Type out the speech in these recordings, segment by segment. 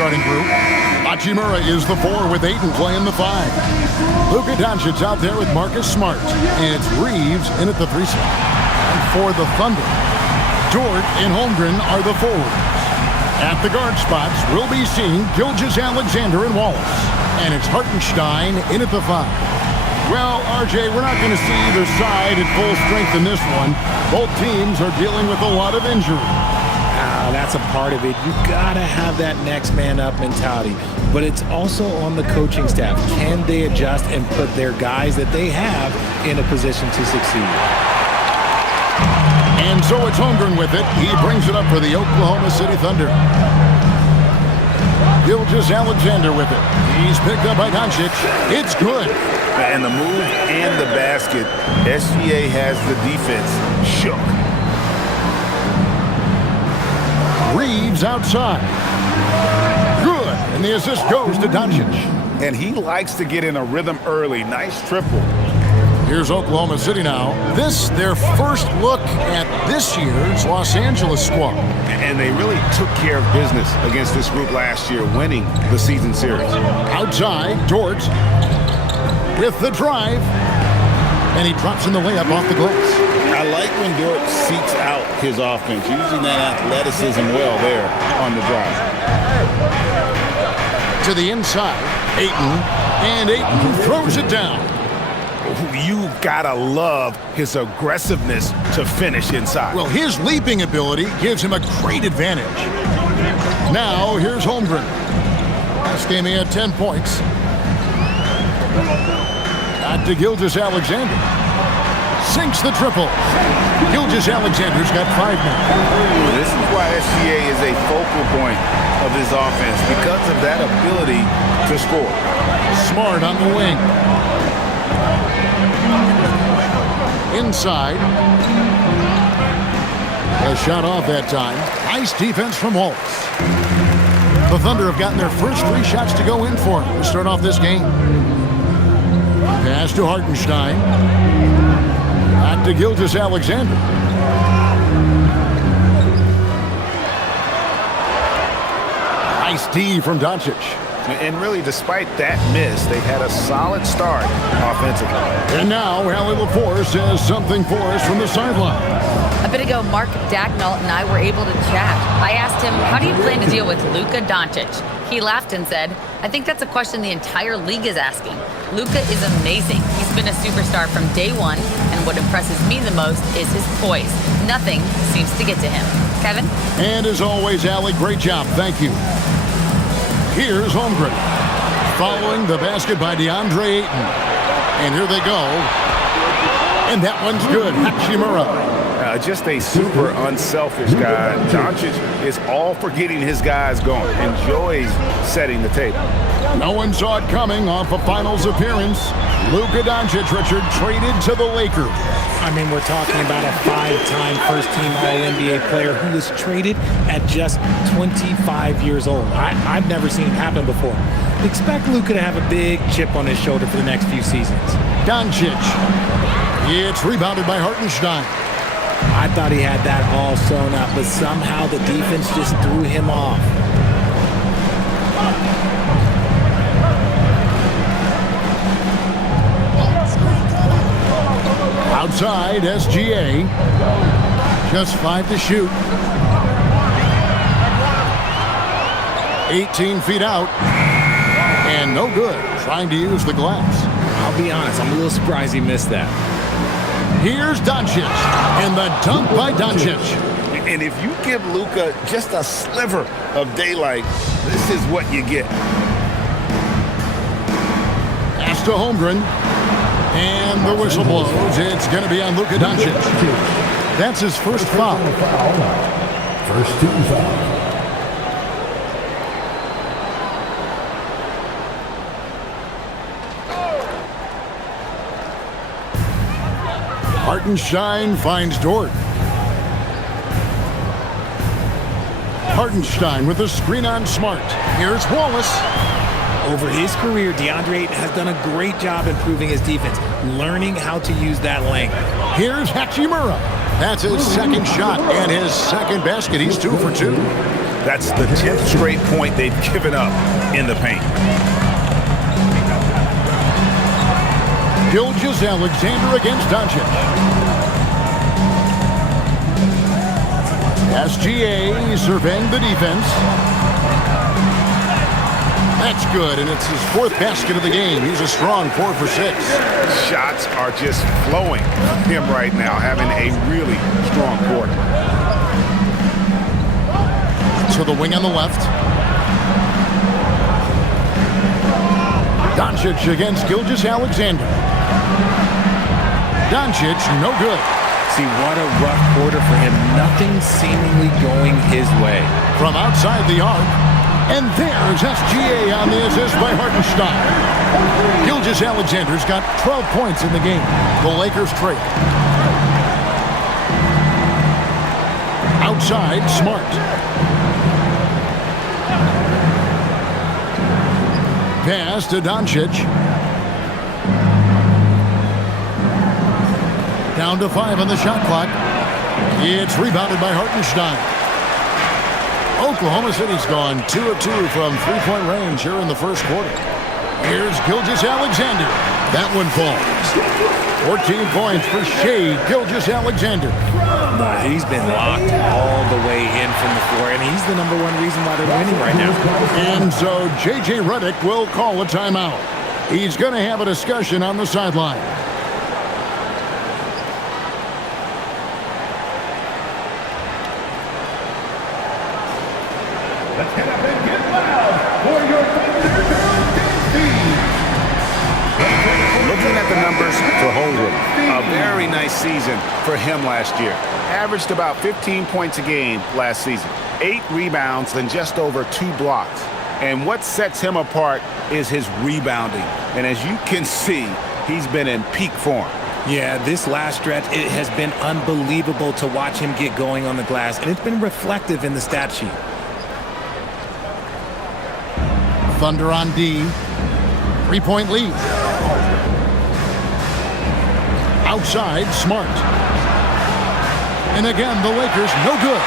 starting group. Hachimura is the 4 with Ayton playing the 5. Luka Doncic out there with Marcus Smart. And it's Reeves in at the 3 spot. And for the Thunder, Dort and Holmgren are the forwards. At the guard spots, we'll be seeing Gilgeous-Alexander and Wallace. And it's Hartenstein in at the 5. Well, RJ, we're not going to see either side at full strength in this one. Both teams are dealing with a lot of injury. That's a part of it. You got to have that next man up mentality. But it's also on the coaching staff. Can they adjust and put their guys that they have in a position to succeed? And so it's Holmgren with it. He brings it up for the Oklahoma City Thunder. Gilgeous-Alexander with it. He's picked up by Doncic. It's good. And the move and the basket, SGA has the defense shook. Reeves outside. Good. And the assist goes to Doncic. And he likes to get in a rhythm early. Nice triple. Here's Oklahoma City now. This, their first look at this year's Los Angeles squad. And they really took care of business against this group last year, winning the season series. Outside, Dort with the drive. And he drops in the layup off the glass. I like when Dort seeks out his offense, using that athleticism well there on the drive. To the inside, Ayton. And Ayton throws it down. You gotta love his aggressiveness to finish inside. Well, his leaping ability gives him a great advantage. Now, here's Holmgren. Last game he had 10 points. Back to Gilgeous-Alexander. Sinks the triple. Gilgeous-Alexander's got 5 now. This is why SGA is a focal point of his offense, because of that ability to score. Smart on the wing. Inside. A shot off that time. Nice defense from Wallace. The Thunder have gotten their first 3 shots to go in for him to start off this game. Pass to Hartenstein. Back to Gilgeous-Alexander. Nice D from Doncic. And really, despite that miss, they've had a solid start offensively. And now, Allie LaForce has something for us from the sideline. A bit ago, Mark Dagnall and I were able to chat. I asked him, how do you plan to deal with Luka Doncic? He laughed and said, I think that's a question the entire league is asking. Luka is amazing. He's been a superstar from day one, and what impresses me the most is his poise. Nothing seems to get to him. Kevin? And as always, Allie, great job. Thank you. Here's Holmgren. Following the basket by DeAndre Ayton. And here they go. And that one's good. Hachimura. Just a super unselfish guy. Doncic is all for getting his guys going. Enjoys setting the table. No one saw it coming off a finals appearance. Luka Doncic, Richard, traded to the Lakers. I mean, we're talking about a 5-time first-team All-NBA player who was traded at just 25 years old. I've never seen it happen before. Expect Luka to have a big chip on his shoulder for the next few seasons. Doncic. It's rebounded by Hartenstein. I thought he had that all sewn up, but somehow the defense just threw him off. Outside, SGA. Just 5 to shoot. 18 feet out. And no good. Trying to use the glass. I'll be honest, I'm a little surprised he missed that. Here's Doncic. And the dunk by Doncic. And if you give Luka just a sliver of daylight, this is what you get. Pass to Holmgren. And the whistle blows. It's going to be on Luka Doncic. That's his first foul. First team foul. Hartenstein finds Dort. Hartenstein with a screen on Smart. Here's Wallace. Over his career, DeAndre Ayton has done a great job improving his defense, learning how to use that length. Here's Hachimura. That's his second shot and his second basket. He's 2 for 2. That's the 10th straight point they've given up in the paint. Gilgeous-Alexander against Doncic. SGA surveying the defense. That's good, and it's his 4th basket of the game. He's a strong 4 for 6. Shots are just flowing from him right now, having a really strong quarter. To the wing on the left. Doncic against Gilgeous-Alexander. Doncic, no good. See, what a rough quarter for him. Nothing seemingly going his way. From outside the arc. And there's SGA on the assist by Hartenstein. Gilgeous-Alexander's got 12 points in the game. The Lakers trail. Outside, Smart. Pass to Doncic. Down to 5 on the shot clock. It's rebounded by Hartenstein. Oklahoma City's gone 2 of 2 from three-point range here in the first quarter. Here's Gilgeous-Alexander. That one falls. 14 points for Shai Gilgeous-Alexander. He's been locked all the way in from the floor, and he's the #1 reason why they're winning right now. And so J.J. Redick will call a timeout. He's going to have a discussion on the sideline. Let's get up and get loud for your Looking at the numbers for Holmgren, a very nice season for him last year. Averaged about 15 points a game last season. 8 rebounds and just over 2 blocks. And what sets him apart is his rebounding. And as you can see, he's been in peak form. Yeah, this last stretch, it has been unbelievable to watch him get going on the glass, and it's been reflective in the stat sheet. Thunder on D. 3-point lead. Outside, Smart. And again, the Lakers, no good.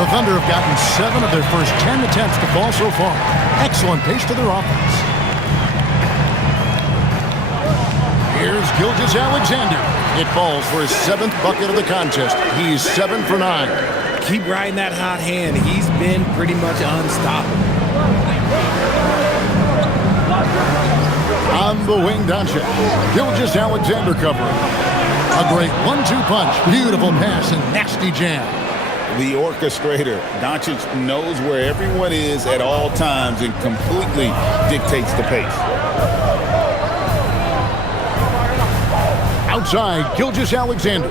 The Thunder have gotten 7 of their first 10 attempts to fall so far. Excellent pace to their offense. Here's Gilgeous-Alexander. It falls for his 7th bucket of the contest. He's 7 for 9. Keep riding that hot hand. He's been pretty much unstoppable. On the wing, Doncic. Gilgeous-Alexander covering. A great 1-2 punch. Beautiful pass and nasty jam. The orchestrator, Doncic, knows where everyone is at all times and completely dictates the pace. Outside, Gilgeous-Alexander.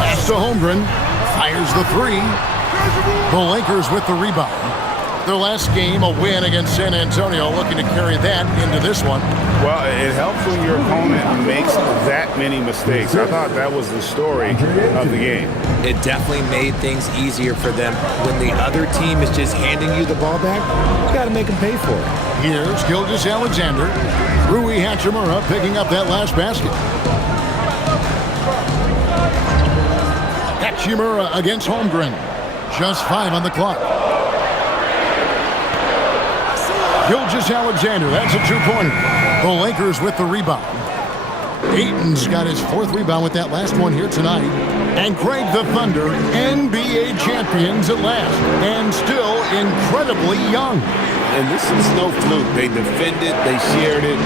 Pass to Holmgren. Fires the 3. The Lakers with the rebound. Their last game, a win against San Antonio, looking to carry that into this one. Well, it helps when your opponent makes that many mistakes. I thought that was the story of the game. It definitely made things easier for them. When the other team is just handing you the ball back, you got to make them pay for it. Here's Gilgeous-Alexander. Rui Hachimura picking up that last basket. Hachimura against Holmgren. Just 5 on the clock. Gilgeous-Alexander, that's a 2-pointer. The Lakers with the rebound. Ayton's got his 4th rebound with that last one here tonight. And Craig, the Thunder, NBA champions at last. And still incredibly young. And this is no fluke. They defended, they shared it,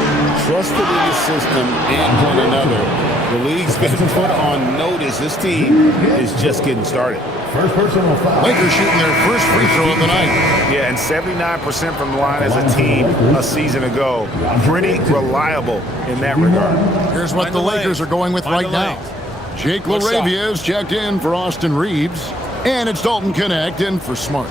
trusted in the system and one another. The league's been put on notice. This team is just getting started. First personal foul. Lakers shooting their first free throw of the night. Yeah, and 79% from the line as a team a season ago. Pretty reliable in that regard. Here's what the Lakers are going with right now. Jake LaRavia is checked in for Austin Reeves. And it's Dalton Connect in for Smart.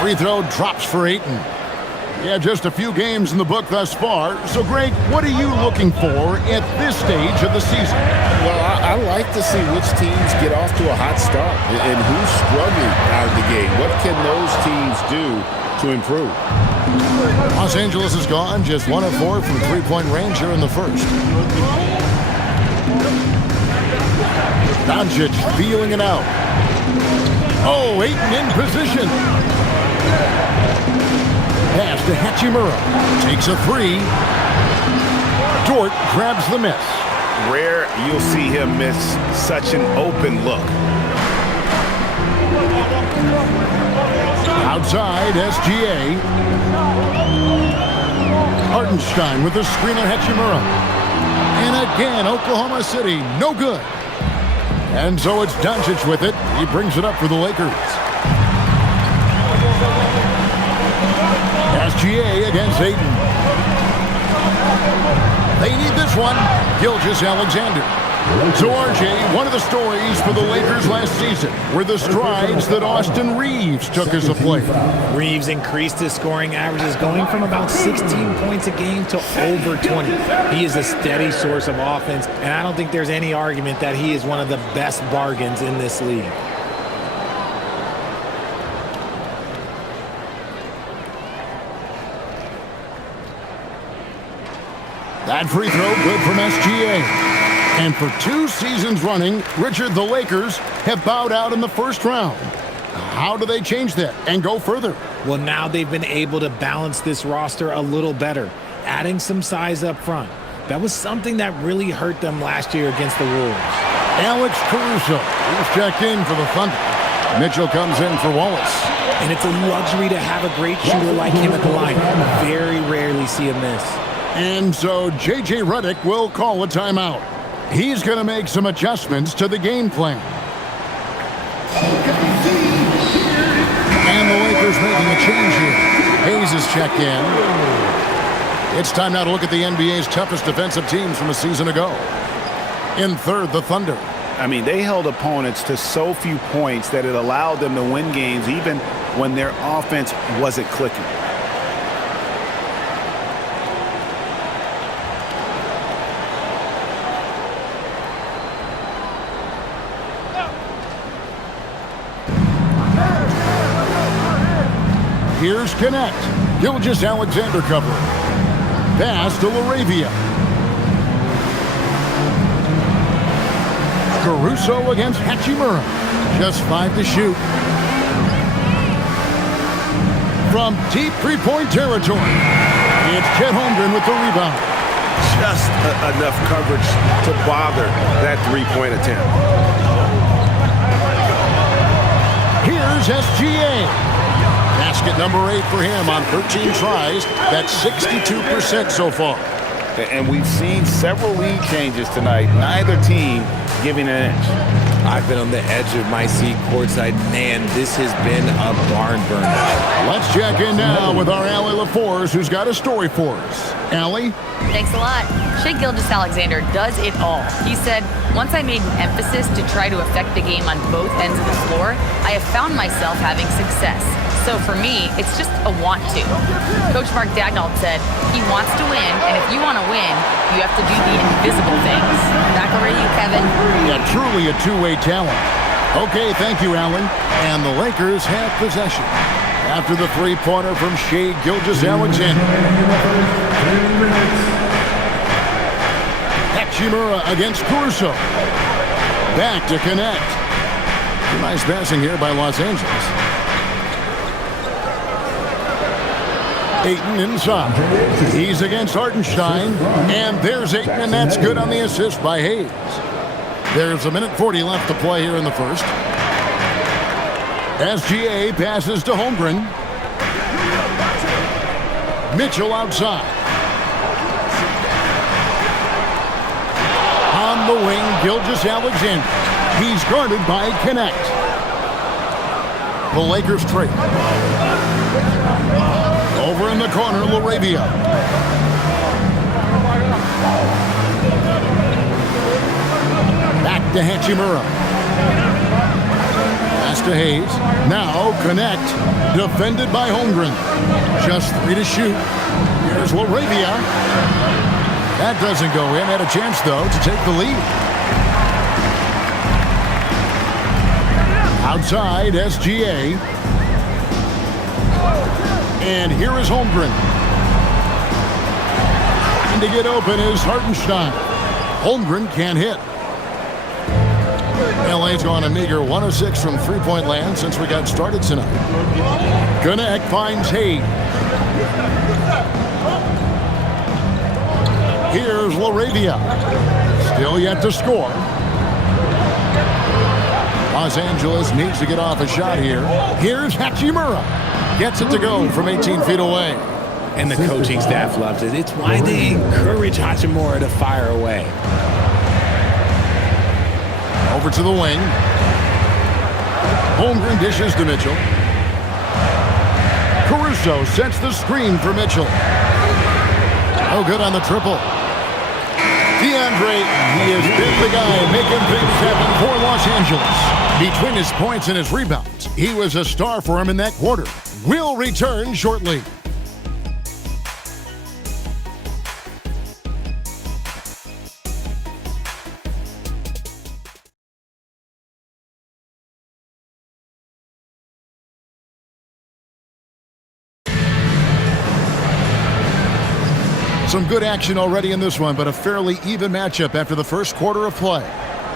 Free throw drops for Ayton. Yeah, just a few games in the book thus far. So, Greg, what are you looking for at this stage of the season? Well, I like to see which teams get off to a hot start and who's struggling out of the gate. What can those teams do to improve. Los Angeles is gone, just 1 of 4 from three-point range here in the first. Doncic feeling it out. Oh, Ayton in position. Pass to Hachimura. Takes a three. Dort grabs the miss. Rare you'll see him miss such an open look. Outside, SGA. Hartenstein with the screen on Hachimura. And again, Oklahoma City, no good. And so it's Doncic with it. He brings it up for the Lakers. SGA against Ayton. They need this one. Gilgeous-Alexander. So, RJ, one of the stories for the Lakers last season were the strides that Austin Reeves took as a player. Reeves increased his scoring averages, going from about 16 points a game to over 20. He is a steady source of offense, and I don't think there's any argument that he is one of the best bargains in this league. That free throw good from SGA. And for 2 seasons running, Richard, the Lakers have bowed out in the first round. How do they change that and go further? Well, now they've been able to balance this roster a little better, adding some size up front. That was something that really hurt them last year against the Wolves. Alex Caruso is checked in for the Thunder. Mitchell comes in for Wallace. And it's a luxury to have a great shooter like him at the line. Very rarely see a miss. And so J.J. Redick will call a timeout. He's going to make some adjustments to the game plan. And the Lakers making a change here. Hayes is checked in. It's time now to look at the NBA's toughest defensive teams from a season ago. In third, the Thunder. I mean, they held opponents to so few points that it allowed them to win games even when their offense wasn't clicking. Here's Connect. Gilgeous-Alexander covering. Pass to LaRavia. Caruso against Hachimura. Just 5 to shoot. From deep three-point territory, it's Chet Holmgren with the rebound. Just enough coverage to bother that three-point attempt. Here's SGA. Basket number 8 for him on 13 tries. That's 62% so far. And we've seen several lead changes tonight. Neither team giving an inch. I've been on the edge of my seat courtside. Man, this has been a barn burner. Let's check in now with our Allie LaForce, who's got a story for us. Allie? Thanks a lot. Shai Gilgeous-Alexander does it all. He said, once I made an emphasis to try to affect the game on both ends of the floor, I have found myself having success. So for me, it's just a want to. Coach Mark Daigneault said he wants to win, and if you want to win, you have to do the invisible things. Back over to you, Kevin. Yeah, truly a two-way talent. Okay, thank you, Allie. And the Lakers have possession after the three-pointer from Shai Gilgeous-Alexander. Hachimura against Caruso. Back to Connect. Nice passing here by Los Angeles. Ayton inside. He's against Hartenstein. And there's Ayton, and that's good on the assist by Hayes. There's 1:40 left to play here in the first. SGA passes to Holmgren. Mitchell outside. On the wing, Gilgeous-Alexander. He's guarded by Connect. The Lakers trade. Over in the corner, LaRavia. Back to Hachimura. Pass to Hayes. Now Connect. Defended by Holmgren. Just 3 to shoot. Here's LaRavia. That doesn't go in. Had a chance, though, to take the lead. Outside, SGA. And here is Holmgren. And to get open is Hartenstein. Holmgren can't hit. LA's gone a meager 1 of 6 from three-point land since we got started tonight. Connect finds Hayes. Here's LaRavia. Still yet to score. Los Angeles needs to get off a shot here. Here's Hachimura. Gets it to go from 18 feet away. And the coaching staff loves it. It's why they encourage Hachimura to fire away. Over to the wing. Holmgren dishes to Mitchell. Caruso sets the screen for Mitchell. Oh, good on the triple. DeAndre, he has been the guy making things happen for Los Angeles. Between his points and his rebounds, he was a star for him in that quarter. Will return shortly. Some good action already in this one, but a fairly even matchup after the first quarter of play.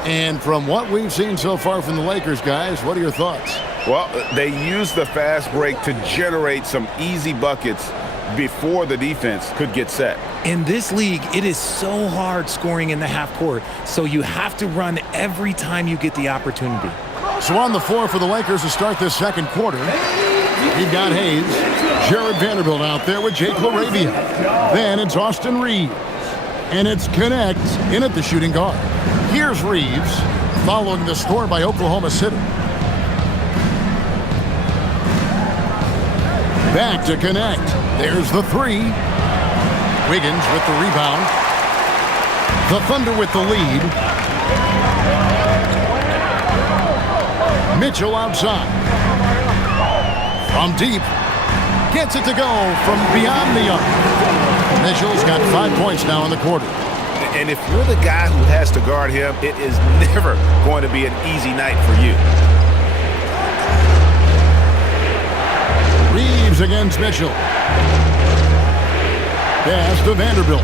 And from what we've seen so far from the Lakers, guys, what are your thoughts? Well, they used the fast break to generate some easy buckets before the defense could get set. In this league, it is so hard scoring in the half court, so you have to run every time you get the opportunity. So on the floor for the Lakers to start this second quarter, you've got Hayes, Jared Vanderbilt out there with Jake LaRavia. Then it's Austin Reeves. And it's Connect in at the shooting guard. Here's Reeves, following the score by Oklahoma City. Back to Connect. There's the three. Wiggins with the rebound. The Thunder with the lead. Mitchell outside. From deep. Gets it to go from beyond the arc. Mitchell's got 5 points now in the quarter. And if you're the guy who has to guard him, it is never going to be an easy night for you. Reeves against Mitchell. Pass to Vanderbilt.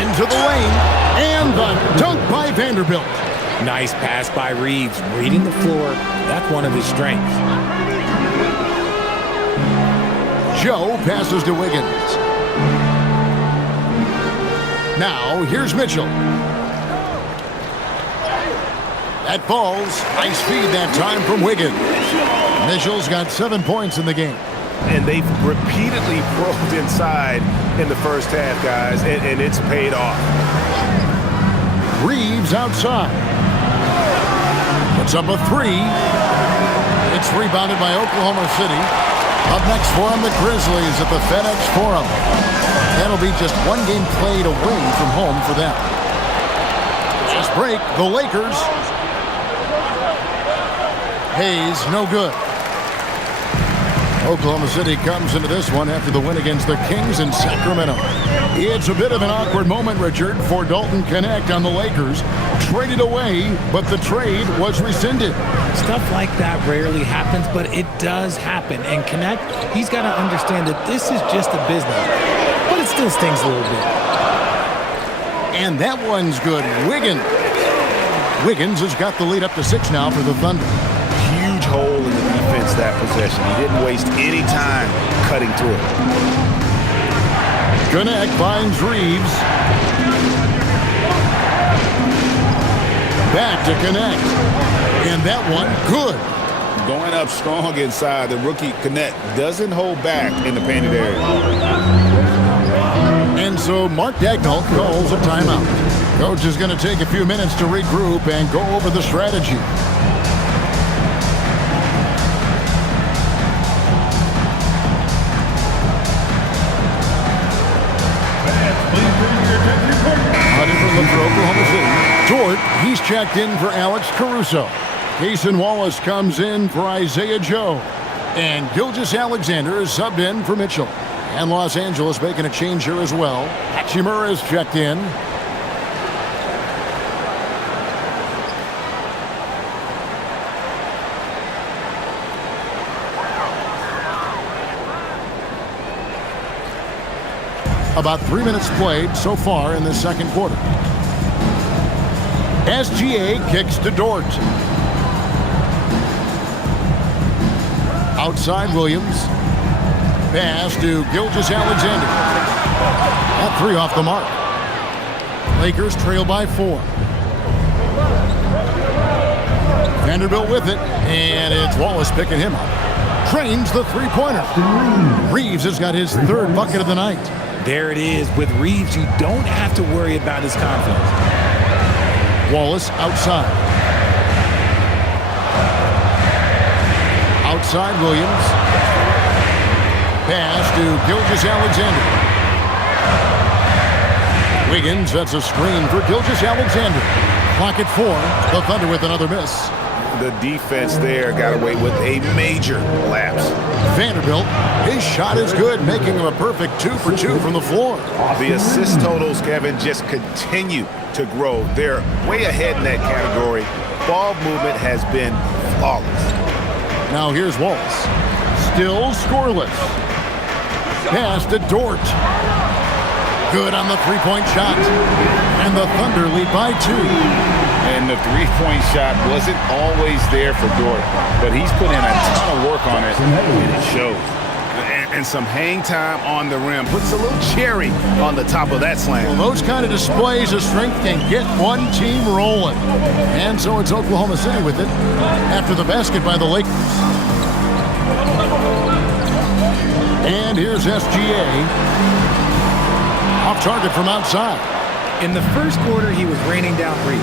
Into the lane. And the dunk by Vanderbilt. Nice pass by Reeves. Reading the floor. That's one of his strengths. Joe passes to Wiggins. Now, here's Mitchell. That falls. Nice feed that time from Wiggins. Mitchell's got 7 points in the game. And they've repeatedly probed inside in the first half, guys, and it's paid off. Reeves outside. Puts up a three. It's rebounded by Oklahoma City. Up next for them, the Grizzlies at the FedEx Forum. That'll be just one game played away from home for them. Last break, the Lakers. Hayes, no good. Oklahoma City comes into this one after the win against the Kings in Sacramento. It's a bit of an awkward moment, Richard, for Dalton Connect on the Lakers. Traded away, but the trade was rescinded. Stuff like that rarely happens, but it does happen. And Connect, he's got to understand that this is just a business. But it still stings a little bit. And that one's good. Wiggins has got the lead up to 6 now for the Thunder. Huge hole in the defense that possession. He didn't waste any time cutting through it. Connect finds Reeves. Back to Connect. And that one, good. Going up strong inside, the rookie Connect doesn't hold back in the painted area. And so Mark Daigneault calls a timeout. Coach is going to take a few minutes to regroup and go over the strategy. For Oklahoma City. Dort, he's checked in for Alex Caruso. Cason Wallace comes in for Isaiah Joe. And Gilgeous-Alexander is subbed in for Mitchell. And Los Angeles making a change here as well. Hachimura is checked in. About 3 minutes played so far in the second quarter. SGA kicks to Dort. Outside Williams. Pass to Gilgeous-Alexander. That three off the mark. Lakers trail by 4. Vanderbilt with it, and it's Wallace picking him up. Trains the three-pointer. Reeves has got his third bucket of the night. There it is. With Reeves, you don't have to worry about his confidence. Wallace outside. Outside Williams. Pass to Gilgeous-Alexander. Wiggins sets a screen for Gilgeous-Alexander. Clock at 4. The Thunder with another miss. The defense there got away with a major lapse. Vanderbilt, his shot is good, making him a perfect 2 for 2 from the floor. The assist totals, Kevin, just continue to grow. They're way ahead in that category. Ball movement has been flawless. Now here's Wallace. Still scoreless. Pass to Dort. Good on the three-point shot. And the Thunder lead by 2. And the three-point shot wasn't always there for Dort, but he's put in a ton of work on it, and it shows. And some hang time on the rim. Puts a little cherry on the top of that slam. Well, those kind of displays of strength can get one team rolling. And so it's Oklahoma City with it after the basket by the Lakers. And here's SGA. Off target from outside. In the first quarter, he was raining down Reeves.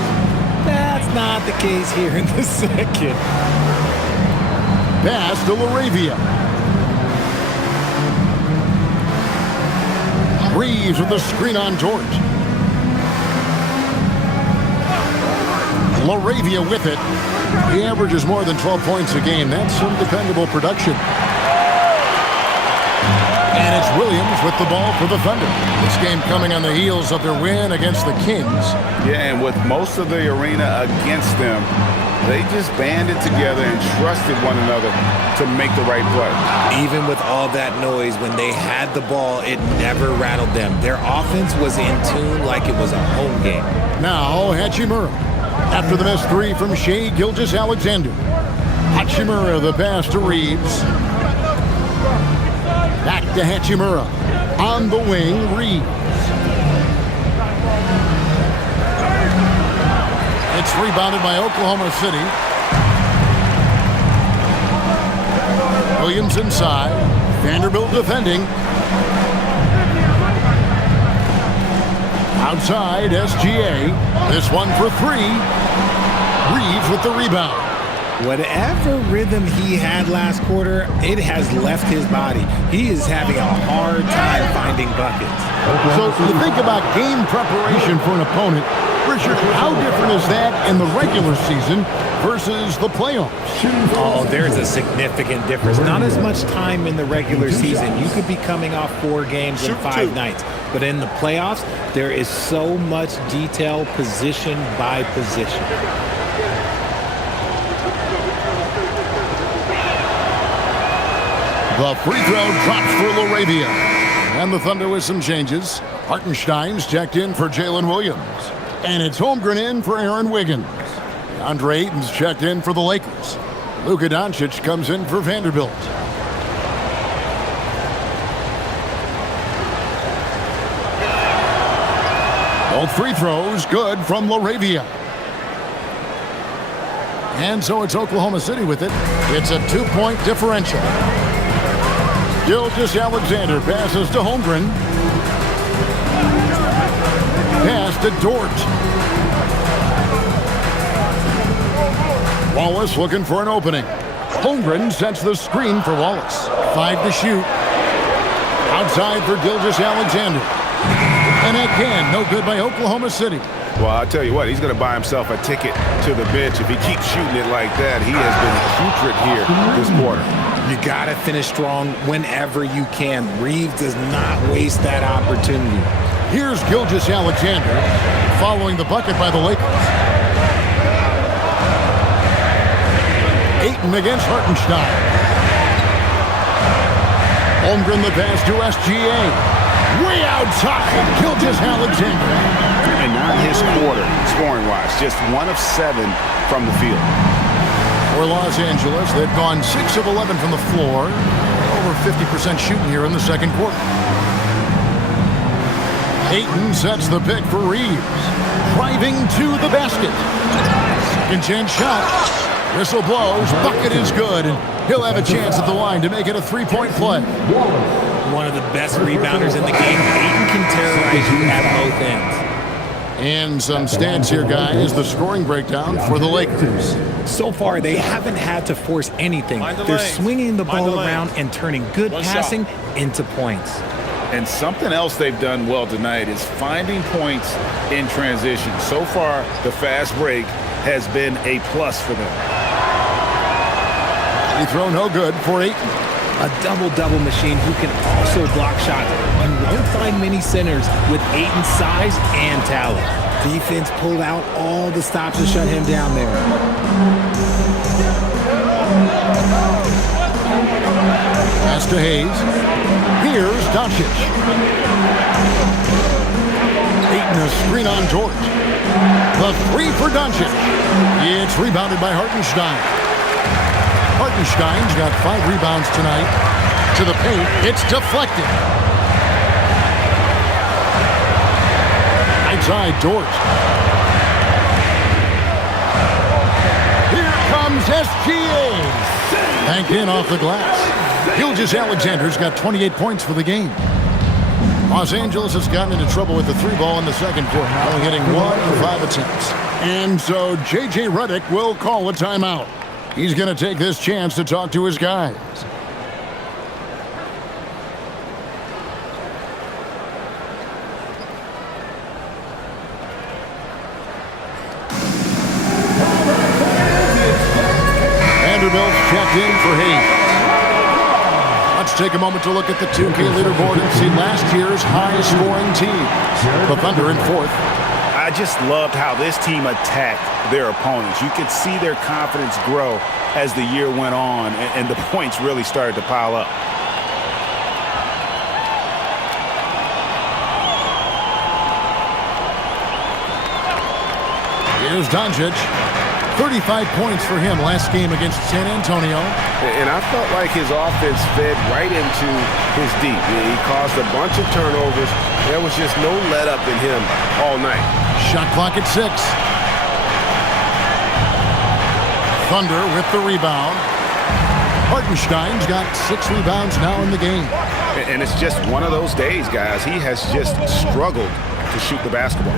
That's not the case here in the second. Pass to LaRavia. Reeves with the screen on Dort. LaRavia with it. He averages more than 12 points a game. That's some dependable production. And it's Williams with the ball for the Thunder. This game coming on the heels of their win against the Kings. Yeah, and with most of the arena against them, they just banded together and trusted one another to make the right play. Even with all that noise, when they had the ball, it never rattled them. Their offense was in tune like it was a home game. Now Hachimura. After the missed three from Shai Gilgeous-Alexander. Hachimura the pass to Reeves. Back to Hachimura. On the wing, Reeves. It's rebounded by Oklahoma City. Williams inside. Vanderbilt defending. Outside, SGA. This one for 3. Reeves with the rebound. Whatever rhythm he had last quarter, it has left his body. He is having a hard time finding buckets. So you think about game preparation for an opponent. Richard, how different is that in the regular season versus the playoffs? Oh, there's a significant difference. Not as much time in the regular season. You could be coming off 4 games in 5 nights. But in the playoffs, there is so much detail position by position. The free throw drops for LaRavia. And the Thunder with some changes. Hartenstein's checked in for Jalen Williams. And it's Holmgren in for Aaron Wiggins. Andre Ayton's checked in for the Lakers. Luka Doncic comes in for Vanderbilt. Both free throws good from LaRavia. And so it's Oklahoma City with it. It's a 2-point differential. Gilgeous-Alexander passes to Holmgren. Pass to Dort. Wallace looking for an opening. Holmgren sets the screen for Wallace. 5 to shoot. Outside for Gilgeous-Alexander. And again, no good by Oklahoma City. Well, I'll tell you what, he's going to buy himself a ticket to the bench. If he keeps shooting it like that, he has been putrid here this quarter. You got to finish strong whenever you can. Reeves does not waste that opportunity. Here's Gilgeous-Alexander following the bucket by the Lakers. Ayton against Hartenstein. Holmgren the pass to SGA. Way outside, Gilgeous-Alexander. And not his quarter, scoring-wise. Just 1 of 7 from the field. For Los Angeles, they've gone 6 of 11 from the floor. Over 50% shooting here in the second quarter. Ayton sets the pick for Reeves. Driving to the basket. Second chance shot. Whistle blows. Bucket is good. And he'll have a chance at the line to make it a three-point play. One of the best rebounders in the game. Ayton can terrorize you at both ends. And some stats here, guys. The scoring breakdown for the Lakers. So far, they haven't had to force anything. They're swinging the ball around and turning good passing into points. And something else they've done well tonight is finding points in transition. So far, the fast break has been a plus for them. He throw no good for Ayton. A double-double machine who can also block shots. You won't find many centers with Ayton's size and talent. Defense pulled out all the stops to shut him down there. Pass to Hayes. Here's Doncic. Ayton a screen on Dort. The three for Doncic. It's rebounded by Hartenstein. Hartenstein's got 5 rebounds tonight. To the paint. It's deflected. Outside Dort. Here comes SGA. Banked in off the glass. Gilgeous-Alexander's got 28 points for the game. Los Angeles has gotten into trouble with the 3 ball in the second quarter, only hitting 1 of 5 attempts. And so J.J. Redick will call a timeout. He's going to take this chance to talk to his guys. Vanderbilt's checked in for Hayes. Let's take a moment to look at the 2K leaderboard and see last year's high-scoring team. The Thunder in 4th. I just loved how this team attacked their opponents. You could see their confidence grow as the year went on, and the points really started to pile up. Here's Doncic. 35 points for him last game against San Antonio. And I felt like his offense fed right into his deep. He caused a bunch of turnovers. There was just no let-up in him all night. Shot clock at 6. Thunder with the rebound. Hartenstein's got 6 rebounds now in the game. And it's just one of those days, guys. He has just struggled to shoot the basketball.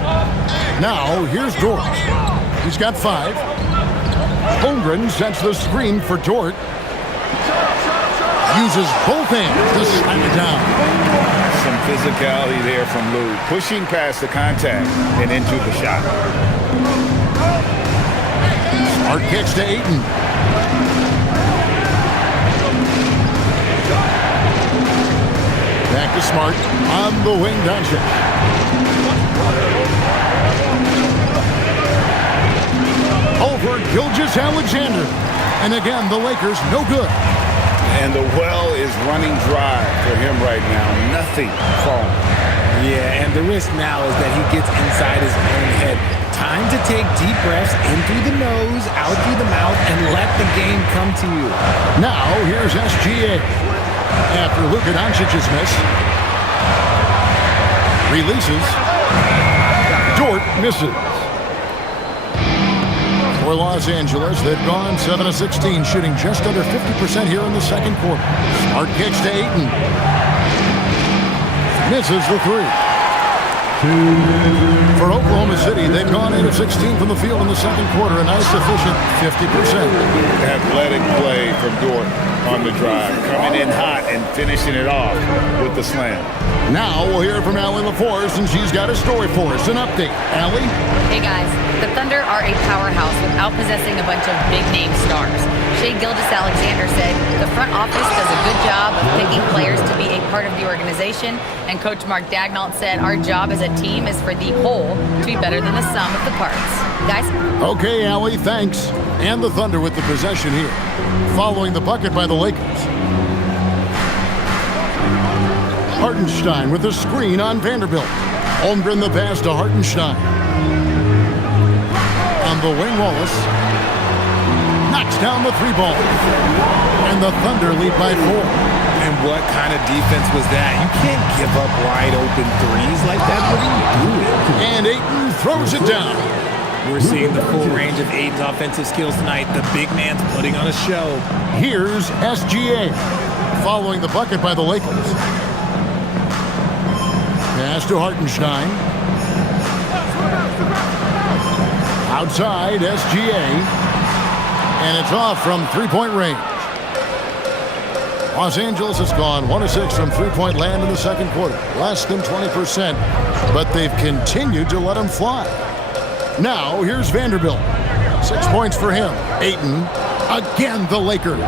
Now, here's Dort. He's got 5. Holmgren sets the screen for Dort. Uses both hands to slam it down. Some physicality there from Lou. Pushing past the contact and into the shot. Smart kicks to Ayton. Back to Smart. On the wing, Doncic. Over Gilgeous-Alexander. And again, the Lakers no good. And the well is running dry for him right now. Nothing falling. Yeah, and the risk now is that he gets inside his own head. Time to take deep breaths in through the nose, out through the mouth, and let the game come to you. Now, here's SGA. After Luka Doncic's miss. Releases. Dort misses. For Los Angeles, they've gone 7 of 16, shooting just under 50% here in the second quarter. Smart kicks to Ayton. Misses the 3. For Oklahoma City, they've gone 8 of 16 from the field in the second quarter, a nice efficient 50%. Athletic play from Dort on the drive. Coming in hot and finishing it off with the slam. Now we'll hear from Allie LaForce, and she's got a story for us. An update. Allie? Hey guys, the Thunder are a powerhouse without possessing a bunch of big-name stars. Shai Gilgeous-Alexander said the front office does a good job of picking players to be a part of the organization, and Coach Mark Daigneault said our job as a team is for the whole to be better than the sum of the parts. Guys? Okay, Allie, thanks. And the Thunder with the possession here, following the bucket by the Lakers. Hartenstein with a screen on Vanderbilt. Holmgren the pass to Hartenstein. On the wing, Wallace knocks down the three ball. And the Thunder lead by 4. And what kind of defense was that? You can't give up wide open threes like that. What are you doing? And Ayton throws it down. We're seeing the full range of Ayton's offensive skills tonight. The big man's putting on a show. Here's SGA following the bucket by the Lakers. Pass to Hartenstein. Outside, SGA. And it's off from three-point range. Los Angeles has gone 1 of 6 from three-point land in the second quarter. Less than 20%, but they've continued to let them fly. Now, here's Vanderbilt. 6 points for him. Ayton, again the Lakers.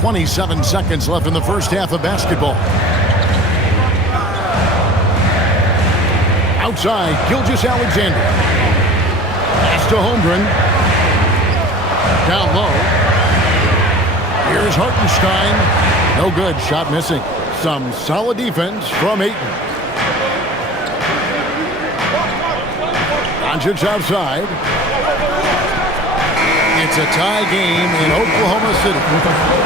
27 seconds left in the first half of basketball. Outside, Gilgeous-Alexander. Pass to Holmgren. Down low. Here's Hartenstein. No good. Shot missing. Some solid defense from Ayton. Doncic outside. It's a tie game in Oklahoma City.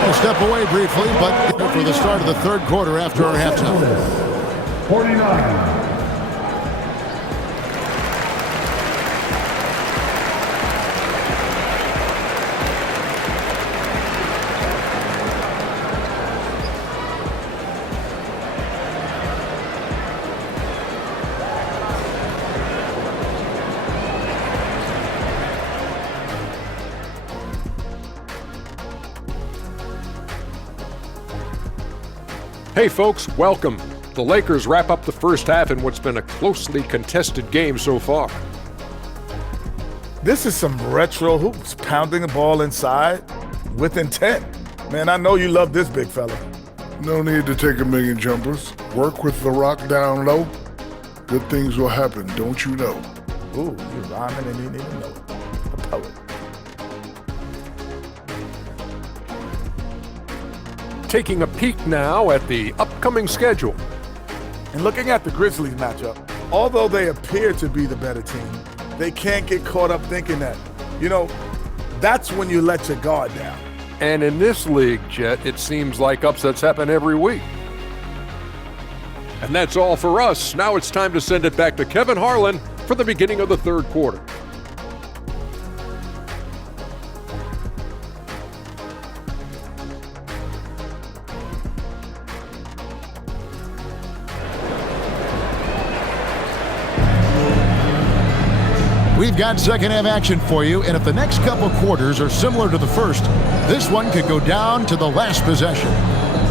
We'll step away briefly, but for the start of the third quarter after our halftime. 49. Hey folks, welcome. The Lakers wrap up the first half in what's been a closely contested game so far. This is some retro hoops, pounding the ball inside with intent. Man, I know you love this big fella. No need to take a million jumpers. Work with the rock down low. Good things will happen, don't you know? Ooh, you're rhyming and you didn't even know it. A poet. Taking a peek now at the upcoming schedule. And looking at the Grizzlies matchup, although they appear to be the better team, they can't get caught up thinking that. You know, that's when you let your guard down. And in this league, Jet, it seems like upsets happen every week. And that's all for us. Now it's time to send it back to Kevin Harlan for the beginning of the third quarter. We've got second half action for you, and if the next couple quarters are similar to the first, this one could go down to the last possession.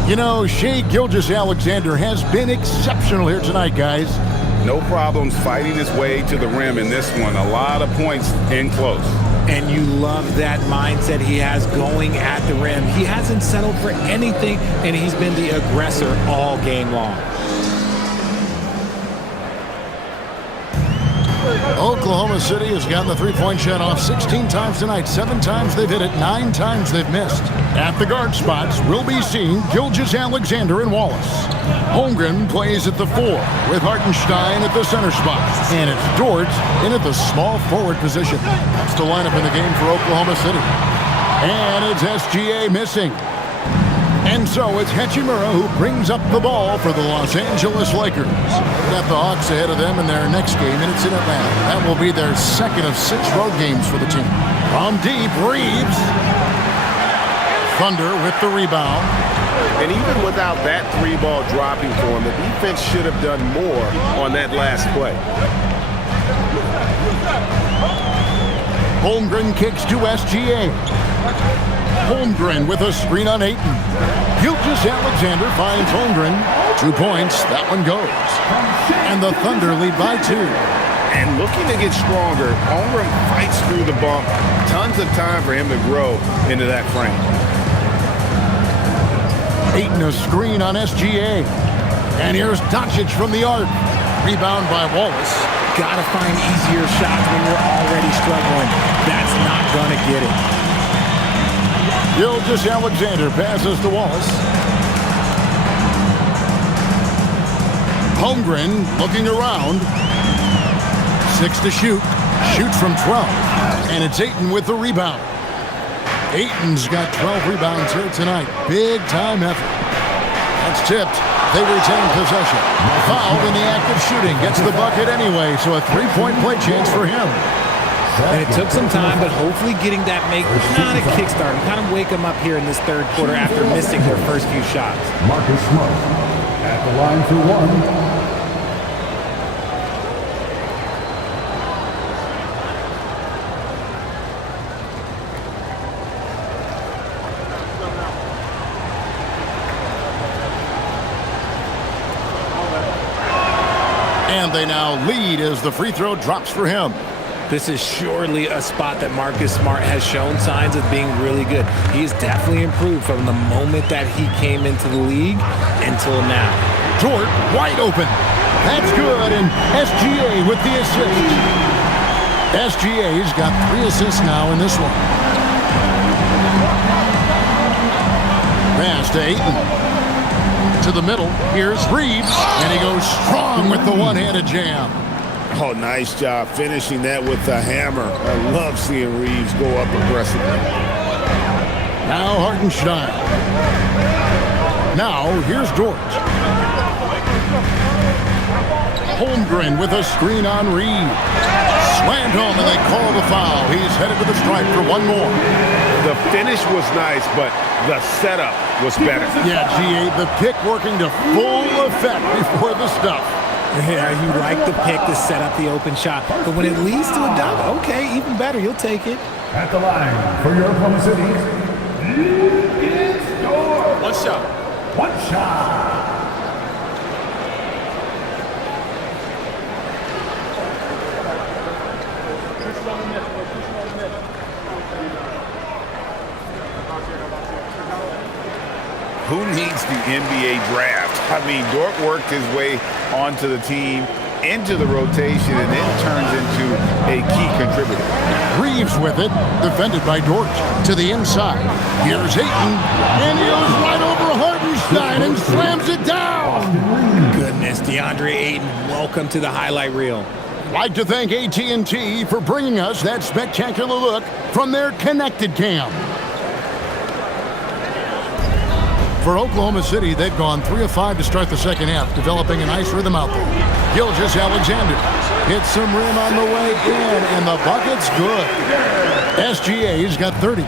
You know, Shai Gilgeous-Alexander has been exceptional here tonight, guys. No problems fighting his way to the rim in this one. A lot of points in close. And you love that mindset he has going at the rim. He hasn't settled for anything, and he's been the aggressor all game long. Oklahoma City has gotten the three-point shot off 16 times tonight. 7 times they've hit it, 9 times they've missed. At the guard spots, we'll be seeing Gilgeous-Alexander and Wallace. Holmgren plays at the 4 with Hartenstein at the center spot. And it's Dort in at the small forward position. That's the lineup in the game for Oklahoma City. And it's SGA missing. And so it's Hachimura who brings up the ball for the Los Angeles Lakers. Got the Hawks ahead of them in their next game, and it's in Atlanta. That will be their second of 6 road games for the team. From deep, Reeves. Thunder with the rebound. And even without that 3-ball dropping for him, the defense should have done more on that last play. Holmgren kicks to SGA. Holmgren with a screen on Ayton. Gilgeous-Alexander finds Holmgren. 2 points. That one goes. And the Thunder lead by 2. And looking to get stronger, Holmgren fights through the bump. Tons of time for him to grow into that frame. Ayton a screen on SGA. And here's Doncic from the arc. Rebound by Wallace. Gotta find easier shots when you're already struggling. That's not gonna get it. Gilgeous-Alexander passes to Wallace. Holmgren looking around. 6 to shoot. Shoots from 12. And it's Ayton with the rebound. Ayton's got 12 rebounds here tonight. Big time effort. That's tipped. They retain possession. Fouled in the act of shooting. Gets the bucket anyway, so a 3-point play chance for him. And it took some time, but hopefully getting that kind of kickstart and kind of wake them up here in this third quarter after missing their first few shots. Marcus Smart at the line for one. And they now lead as the free throw drops for him. This is surely a spot that Marcus Smart has shown signs of being really good. He's definitely improved from the moment that he came into the league until now. Dort wide open. That's good, and SGA with the assist. SGA's got 3 assists now in this one. Pass to Ayton. To the middle, here's Reeves, and he goes strong with the one-handed jam. Oh, nice job finishing that with a hammer. I love seeing Reeves go up aggressively. Now Hartenstein. Now here's Dort. Holmgren with a screen on Reeves. Slammed home, and they call the foul. He's headed to the stripe for one more. The finish was nice, but the setup was better. Yeah, GA, the pick working to full effect before the stuff. Yeah, you like the pick to set up the open shot, but when it leads to a dunk, okay, even better, you'll take it. At the line for your Oklahoma City, it's Dort. One shot. One shot. Who needs the NBA draft? I mean, Dort worked his way onto the team, into the rotation, and then turns into a key contributor. Reeves with it, defended by Dort. To the inside. Here's Ayton, and he goes right over Hartenstein and slams it down. Goodness, DeAndre Ayton, welcome to the highlight reel. Like to thank AT&T for bringing us that spectacular look from their connected cam. For Oklahoma City, they've gone 3 of 5 to start the second half, developing a nice rhythm out there. Gilgeous-Alexander hits some rim on the way in, and the bucket's good. SGA's got 30.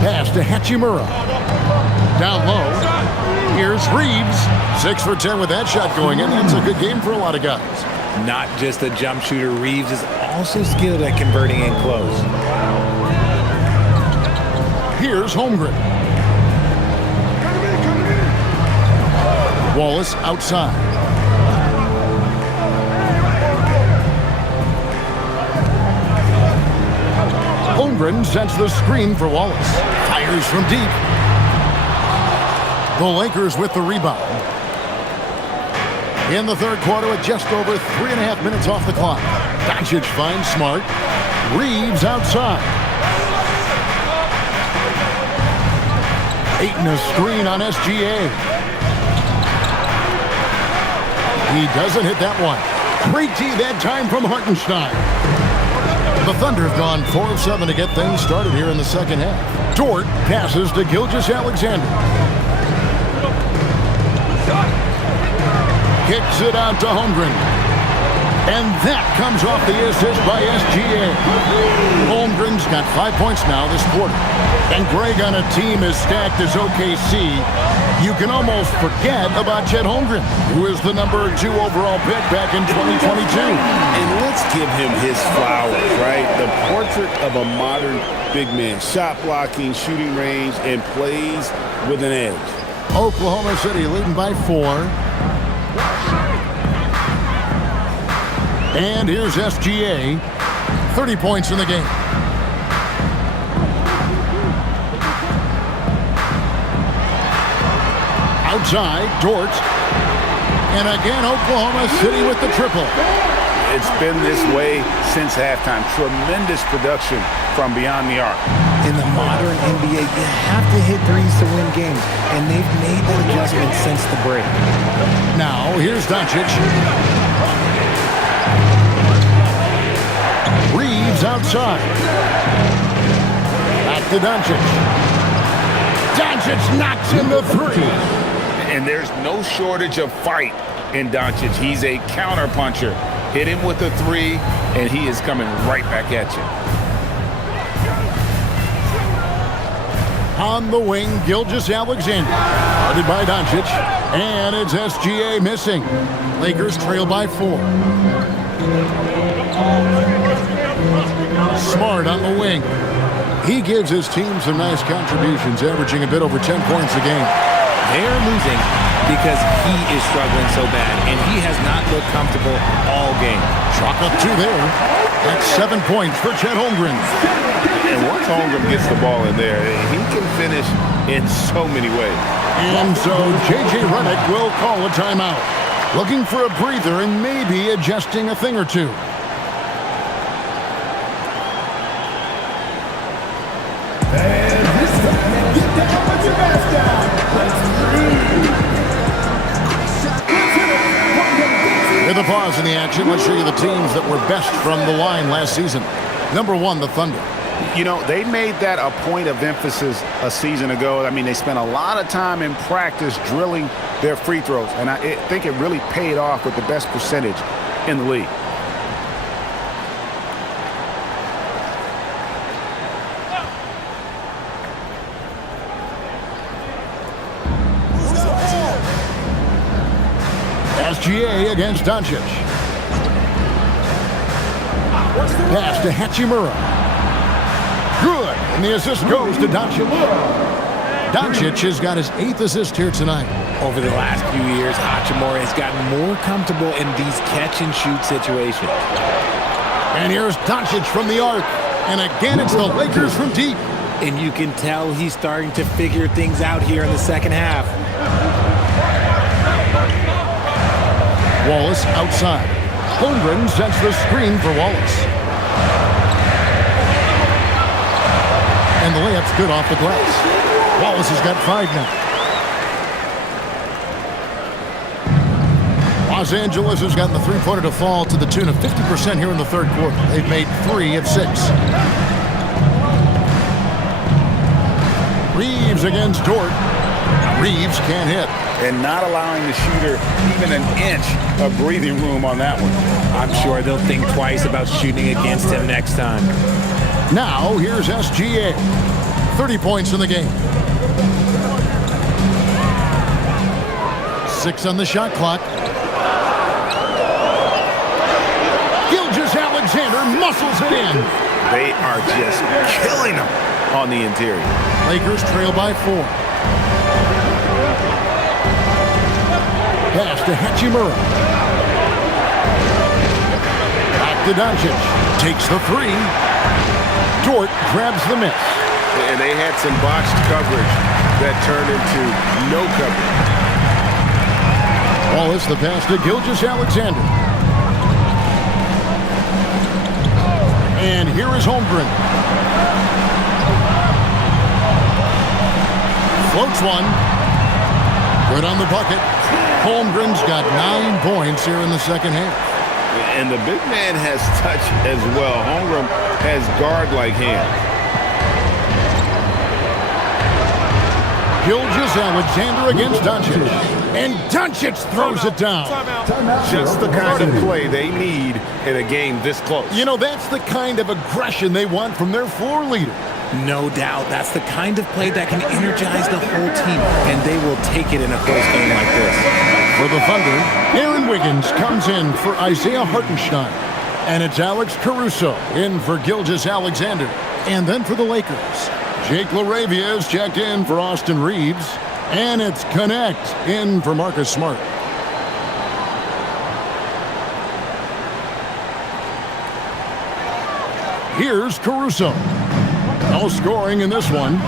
Pass to Hachimura. Down low. Here's Reeves. 6 for 10 with that shot going in. That's a good game for a lot of guys. Not just a jump shooter, Reeves is also skilled at converting in close. Here's Holmgren. Wallace outside. Holmgren sets the screen for Wallace. Fires from deep. The Lakers with the rebound. In the third quarter with just over 3.5 minutes off the clock. Doncic finds Smart. Reeves outside. Ayton a screen on SGA. He doesn't hit that one. Great D that time from Hartenstein. The Thunder have gone 4 of 7 to get things started here in the second half. Dort passes to Gilgeous-Alexander. Kicks it out to Holmgren. And that comes off the assist by SGA. Holmgren's got 5 points now this quarter. And Greg, on a team as stacked as OKC, you can almost forget about Chet Holmgren, who is the number 2 overall pick back in 2022. And let's give him his flowers, right? The portrait of a modern big man. Shot blocking, shooting range, and plays with an edge. Oklahoma City leading by 4. And here's SGA, 30 points in the game. Outside, Dort. And again, Oklahoma City with the triple. It's been this way since halftime. Tremendous production from beyond the arc. In the modern NBA, you have to hit threes to win games, and they've made that adjustment since the break. Now, here's Doncic. Reeves outside. Back to Doncic. Doncic knocks in the three. And there's no shortage of fight in Doncic. He's a counterpuncher. Hit him with a three, and he is coming right back at you. On the wing, Gilgeous-Alexander. Guarded by Doncic. And it's SGA missing. Lakers trail by 4. Smart on the wing. He gives his team some nice contributions, averaging a bit over 10 points a game. They're losing because he is struggling so bad, and he has not looked comfortable all game. Chalk up 2 there. That's 7 points for Chet Holmgren. And once Holmgren gets the ball in there, he can finish in so many ways. And so J.J. Redick will call a timeout. Looking for a breather and maybe adjusting a thing or two. With a pause in the action, let's show you the teams that were best from the line last season. Number 1, the Thunder. You know, they made that a point of emphasis a season ago. I mean, they spent a lot of time in practice drilling their free throws, and I think it really paid off with the best percentage in the league. SGA against Doncic. Pass to Hachimura. Good, and the assist goes to Doncic. Doncic has got his 8th assist here tonight. Over the last few years, Hachimura has gotten more comfortable in these catch-and-shoot situations. And here's Doncic from the arc. And again, it's the Lakers from deep. And you can tell he's starting to figure things out here in the second half. Wallace outside. Holmgren sets the screen for Wallace. And the layup's good off the glass. Wallace has got 5 now. Los Angeles has gotten the three-pointer to fall to the tune of 50% here in the third quarter. They've made 3 of 6. Reeves against Dort. Reeves can't hit. And not allowing the shooter even an inch of breathing room on that one. I'm sure they'll think twice about shooting against him next time. Now, here's SGA. 30 points in the game. 6 on the shot clock. Gilgeous-Alexander muscles it in. They are just killing them on the interior. Lakers trail by 4. Pass to Hachimura. Back to Doncic. Takes the 3. Dort grabs the miss. And they had some botched coverage that turned into no coverage. Wallace the pass to Gilgeous-Alexander. And here is Holmgren. Floats one. Good on the bucket. Holmgren's got 9 points here in the second half. And the big man has touch as well. Holmgren has guard-like hands. Gilgeous-Alexander against Doncic. And Doncic throws it down. Just the kind of play they need in a game this close. You know, that's the kind of aggression they want from their floor leader. No doubt. That's the kind of play that can energize the whole team, and they will take it in a close game like this. For the Thunder, Aaron Wiggins comes in for Isaiah Hartenstein. And it's Alex Caruso in for Gilgeous-Alexander. And then for the Lakers, Jake LaRavia is checked in for Austin Reeves. And it's Connect in for Marcus Smart. Here's Caruso. No scoring in this one.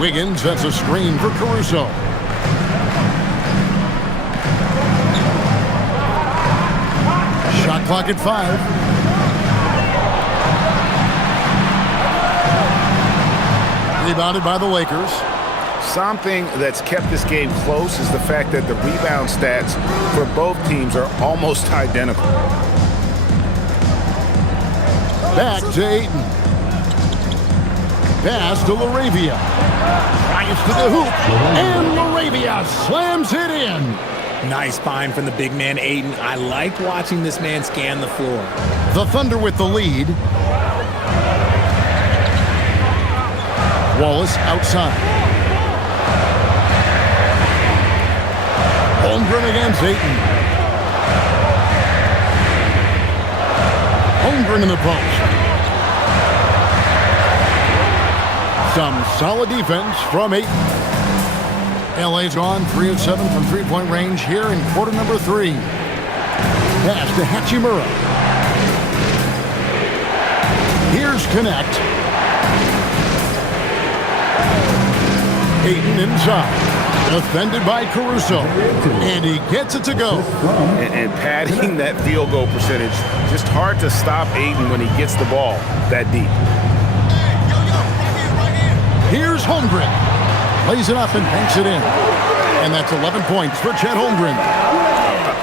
Wiggins sets a screen for Caruso. clock at 5. Rebounded by the Lakers. Something that's kept this game close is the fact that the rebound stats for both teams are almost identical. Back to Ayton. Pass to Laravia. Drives to the hoop. And Laravia slams it in. Nice find from the big man, Ayton. I like watching this man scan the floor. The Thunder with the lead. Wallace outside. Holmgren against Ayton. Holmgren in the post. Some solid defense from Ayton. LA's gone 3 of 7 from three-point range here in quarter number 3. Pass to Hachimura. Here's Connect. Ayton inside. Defended by Caruso. And he gets it to go. And padding that field goal percentage, just hard to stop Ayton when he gets the ball that deep. Here's Holmgren. Lays it up and banks it in. And that's 11 points for Chet Holmgren.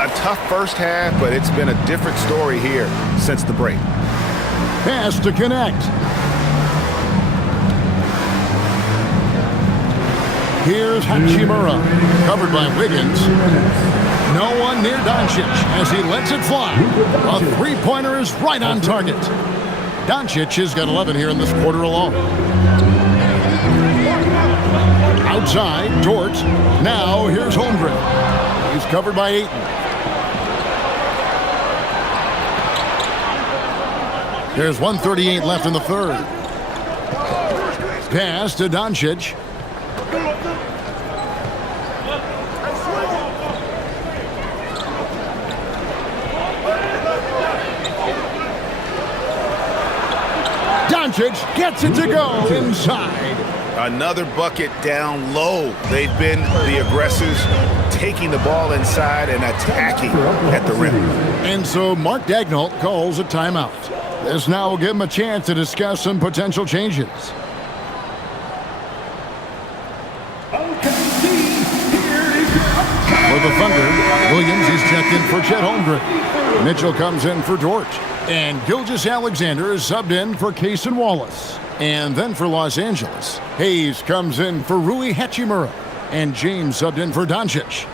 A tough first half, but it's been a different story here since the break. Pass to Connect. Here's Hachimura. Covered by Wiggins. No one near Doncic as he lets it fly. A three-pointer is right on target. Doncic has got 11 here in this quarter alone. Outside, Dort. Now here's Holmgren. He's covered by Ayton. There's 1:38 left in the third. Pass to Doncic. Doncic gets it to go inside. Another bucket down low. They've been the aggressors, taking the ball inside and attacking at the rim. And so Mark Daigneault calls a timeout. This now will give him a chance to discuss some potential changes. For the Thunder, Williams is checked in for Chet Holmgren. Mitchell comes in for Dort. And Gilgeous-Alexander is subbed in for Cason Wallace. And then for Los Angeles, Hayes comes in for Rui Hachimura. And James subbed in for Doncic.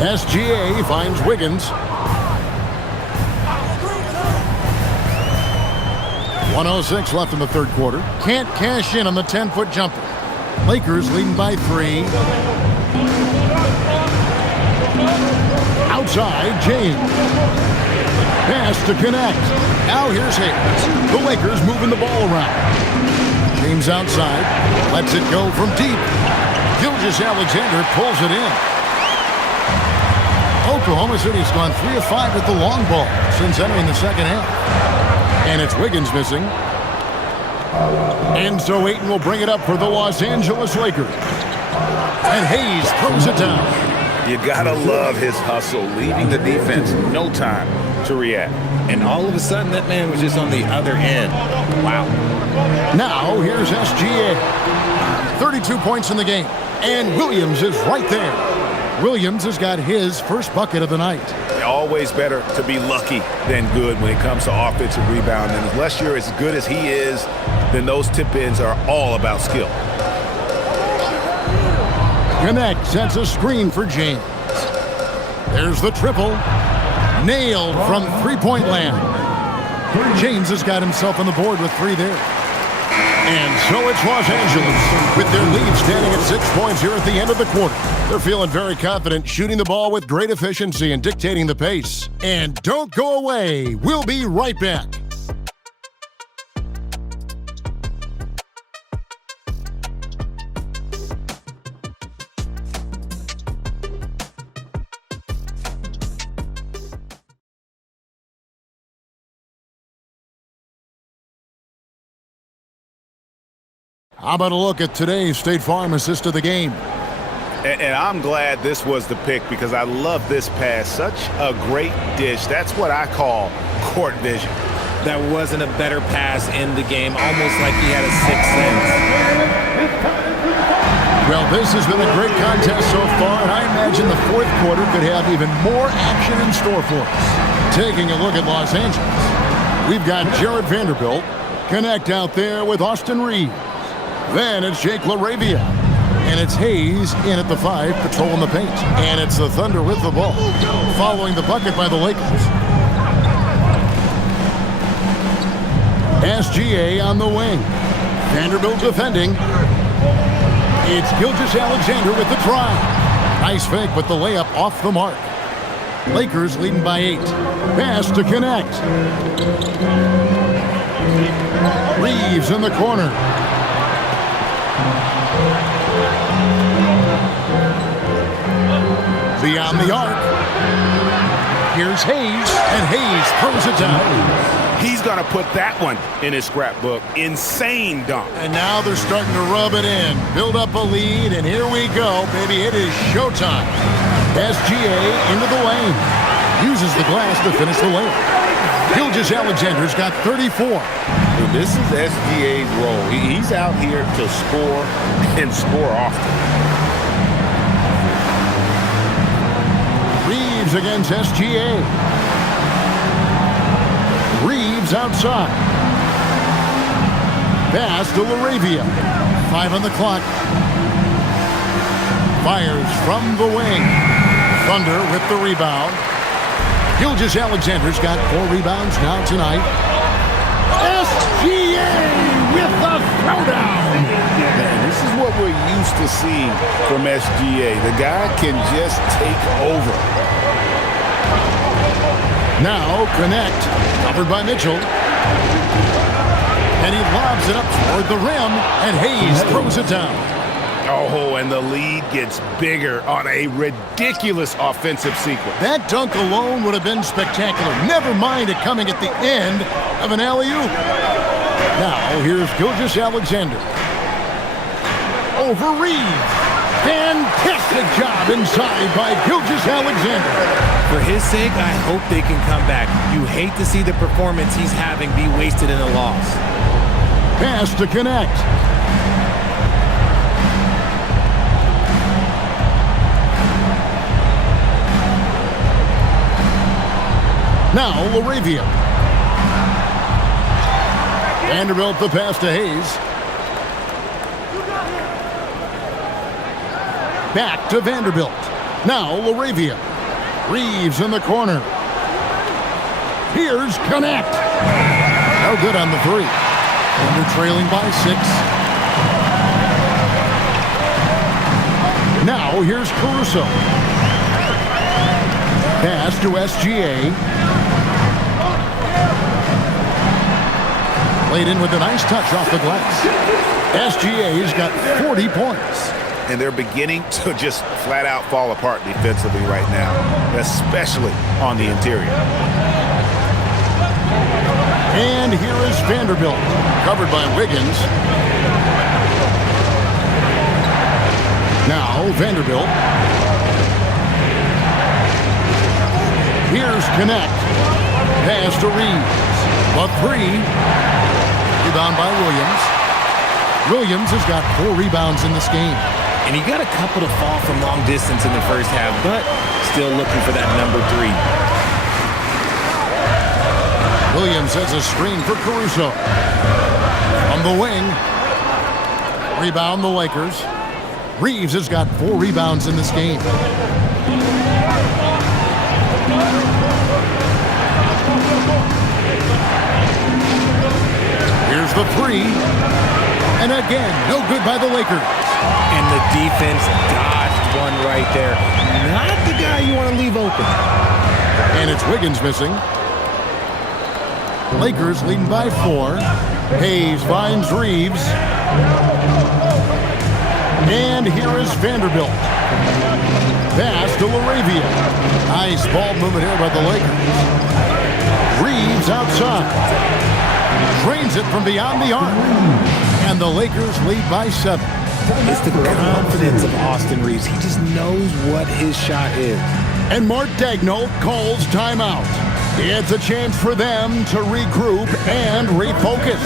SGA finds Wiggins. 1:06 left in the third quarter. Can't cash in on the 10-foot jumper. Lakers leading by 3. Outside, James. Pass to Connect. Now here's Hayes. The Lakers moving the ball around. James outside. Lets it go from deep. Gilgeous-Alexander pulls it in. Oklahoma City's gone 3 of 5 with the long ball since entering the second half. And it's Wiggins missing. And so Ayton will bring it up for the Los Angeles Lakers. And Hayes throws it down. You gotta love his hustle, leaving the defense no time to react. And all of a sudden, that man was just on the other end. Wow. Now here's SGA. 32 points in the game. And Williams is right there. Williams has got his first bucket of the night. Always better to be lucky than good when it comes to offensive rebound. And unless you're as good as he is, then those tip-ins are all about skill. Connect sets a screen for James. There's the triple. Nailed from three-point land. James has got himself on the board with 3 there. And so it's Los Angeles with their lead standing at 6 points here at the end of the quarter. They're feeling very confident, shooting the ball with great efficiency and dictating the pace. And don't go away. We'll be right back. How about a look at today's State Farm assist of the game? And I'm glad this was the pick because I love this pass. Such a great dish. That's what I call court vision. That wasn't a better pass in the game, almost like he had a sixth sense. Well, this has been a great contest so far, and I imagine the fourth quarter could have even more action in store for us. Taking a look at Los Angeles, we've got Jared Vanderbilt connect out there with Austin Reeves. Then it's Jake LaRavia. And it's Hayes in at the 5, patrolling the paint. And it's the Thunder with the ball, following the bucket by the Lakers. SGA on the wing. Vanderbilt defending. It's Gilgeous-Alexander with the try. Nice fake, but the layup off the mark. Lakers leading by 8. Pass to connect. Reeves in the corner. Beyond the arc. Here's Hayes, and Hayes throws it down. He's going to put that one in his scrapbook. Insane dunk. And now they're starting to rub it in. Build up a lead, and here we go, baby. It is showtime. SGA into the lane. Uses the glass to finish the layup. Gilgeous-Alexander's got 34. And this is SGA's role. He's out here to score and score often. Reeves against SGA. Reeves outside. Pass to LaRavia. 5 on the clock. Fires from the wing. Thunder with the rebound. Gilgeous-Alexander's got 4 rebounds now tonight. SGA with the throwdown. Man, this is what we're used to seeing from SGA. The guy can just take over. Now connect, covered by Mitchell. And he lobs it up toward the rim, and Hayes throws it down. Oh, and the lead gets bigger on a ridiculous offensive sequence. That dunk alone would have been spectacular. Never mind it coming at the end of an alley-oop. Now, here's Gilgeous-Alexander. Over Reeves. Fantastic job inside by Gilgeous-Alexander. For his sake, I hope they can come back. You hate to see the performance he's having be wasted in a loss. Pass to connect. Now LaRavia. Vanderbilt the pass to Hayes. Back to Vanderbilt. Now LaRavia. Reeves in the corner. Here's connect. No good on the 3. Thunder trailing by 6. Now here's Caruso. Pass to SGA. Played in with a nice touch off the glass. SGA's got 40 points. And they're beginning to just flat out fall apart defensively right now, especially on the interior. And here is Vanderbilt, covered by Wiggins. Now Vanderbilt. Here's connect. Pass to Reeves. A 3. Rebound by Williams. Williams has got 4 rebounds in this game. And he got a couple to fall from long distance in the first half, but still looking for that number 3. Williams has a screen for Caruso. On the wing. Rebound the Lakers. Reeves has got 4 rebounds in this game. Here's the 3. And again, no good by the Lakers. And the defense dodged one right there. Not the guy you want to leave open. And it's Wiggins missing. Lakers leading by 4. Hayes finds Reeves. And here is Vanderbilt. Pass to LaRavia. Nice ball movement here by the Lakers. Reeves outside. Drains it from beyond the arc. And the Lakers lead by 7. It's the confidence of Austin Reeves. He just knows what his shot is. And Mark Daigneault calls timeout. It's a chance for them to regroup and refocus.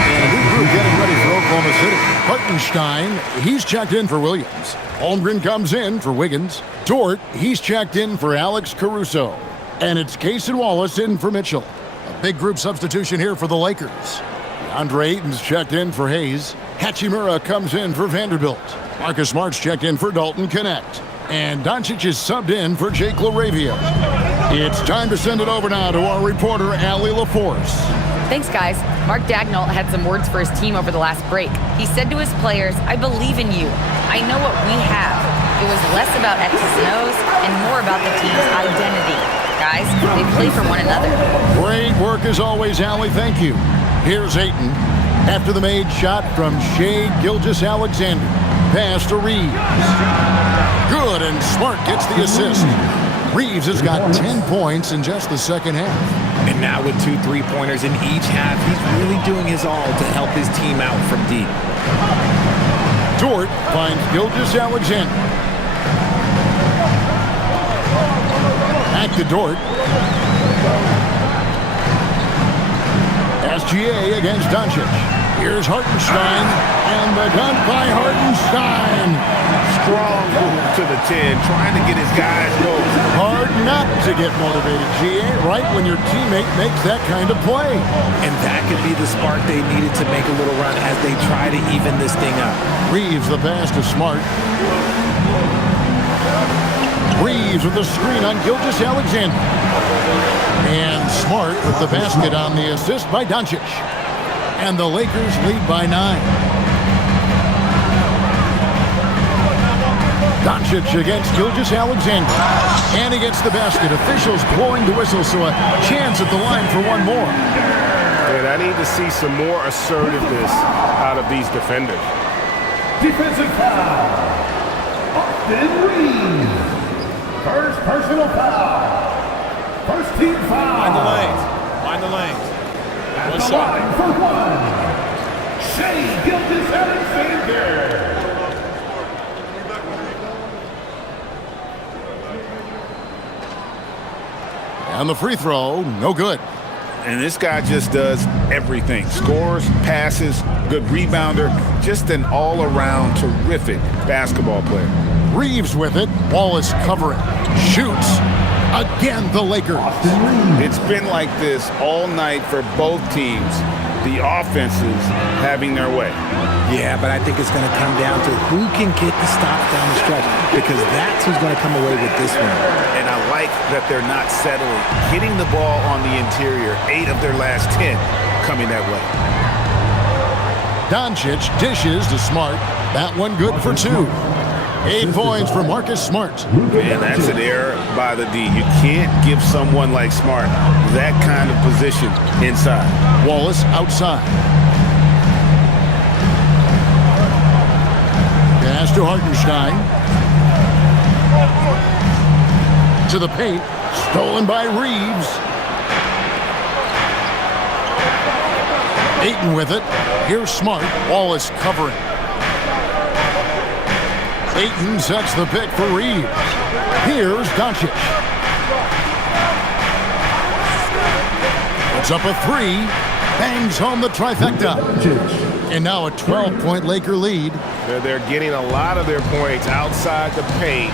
And a new group getting ready for Oklahoma City. Hartenstein, he's checked in for Williams. Holmgren comes in for Wiggins. Dort, he's checked in for Alex Caruso. And it's Case and Wallace in for Mitchell. A big group substitution here for the Lakers. Andre Ayton's checked in for Hayes. Hachimura comes in for Vanderbilt. Marcus Smart's checked in for Dalton Connect. And Doncic is subbed in for Jake LaRavia. It's time to send it over now to our reporter, Allie LaForce. Thanks, guys. Mark Daigneault had some words for his team over the last break. He said to his players, "I believe in you. I know what we have." It was less about X's and O's and more about the team's identity. Guys, they play for one another. Great work as always, Allie. Thank you. Here's Ayton. After the made shot from Shai Gilgeous-Alexander. Pass to Reeves. Good, and Smart gets the assist. Reeves has got 10 points in just the second half. And now with 2 3-pointers in each half, he's really doing his all to help his team out from deep. Dort finds Gilgeous-Alexander. Back to Dort. SGA against Doncic. Here's Hartenstein, and the dunk by Hartenstein. Strong move to the 10, trying to get his guys going. Hard not to get motivated, GA, right when your teammate makes that kind of play. And that could be the spark they needed to make a little run as they try to even this thing up. Reeves the pass to Smart. Reeves with the screen on Gilgeous-Alexander. And Smart with the basket on the assist by Doncic. And the Lakers lead by 9. Doncic against Gilgeous-Alexander. And he gets the basket. Officials blowing the whistle, so a chance at the line for one more. And I need to see some more assertiveness out of these defenders. Defensive foul. Austin Reeves. First personal foul. First team foul. Mind the lanes. Mind the lanes. At the line for 1. Shai Gilgeous-Alexander. And the free throw, no good. And this guy just does everything. Scores, passes, good rebounder, just an all-around terrific basketball player. Reeves with it. Wallace covering. Shoots. Again, the Lakers. It's been like this all night for both teams. The offenses having their way. Yeah, but I think it's going to come down to who can get the stops down the stretch, because that's who's going to come away with this one. And I like that they're not settling. Hitting the ball on the interior, 8 of their last 10 coming that way. Doncic dishes to Smart. That one good for 2. 8 points for Marcus Smart. And that's an error by the D. You can't give someone like Smart that kind of position inside. Wallace outside. Pass to Hartenstein. To the paint. Stolen by Reeves. Ayton with it. Here's Smart. Wallace covering. Ayton sets the pick for Reeves. Here's Doncic. Puts up a 3. Bangs home the trifecta. And now a 12-point Laker lead. They're getting a lot of their points outside the paint.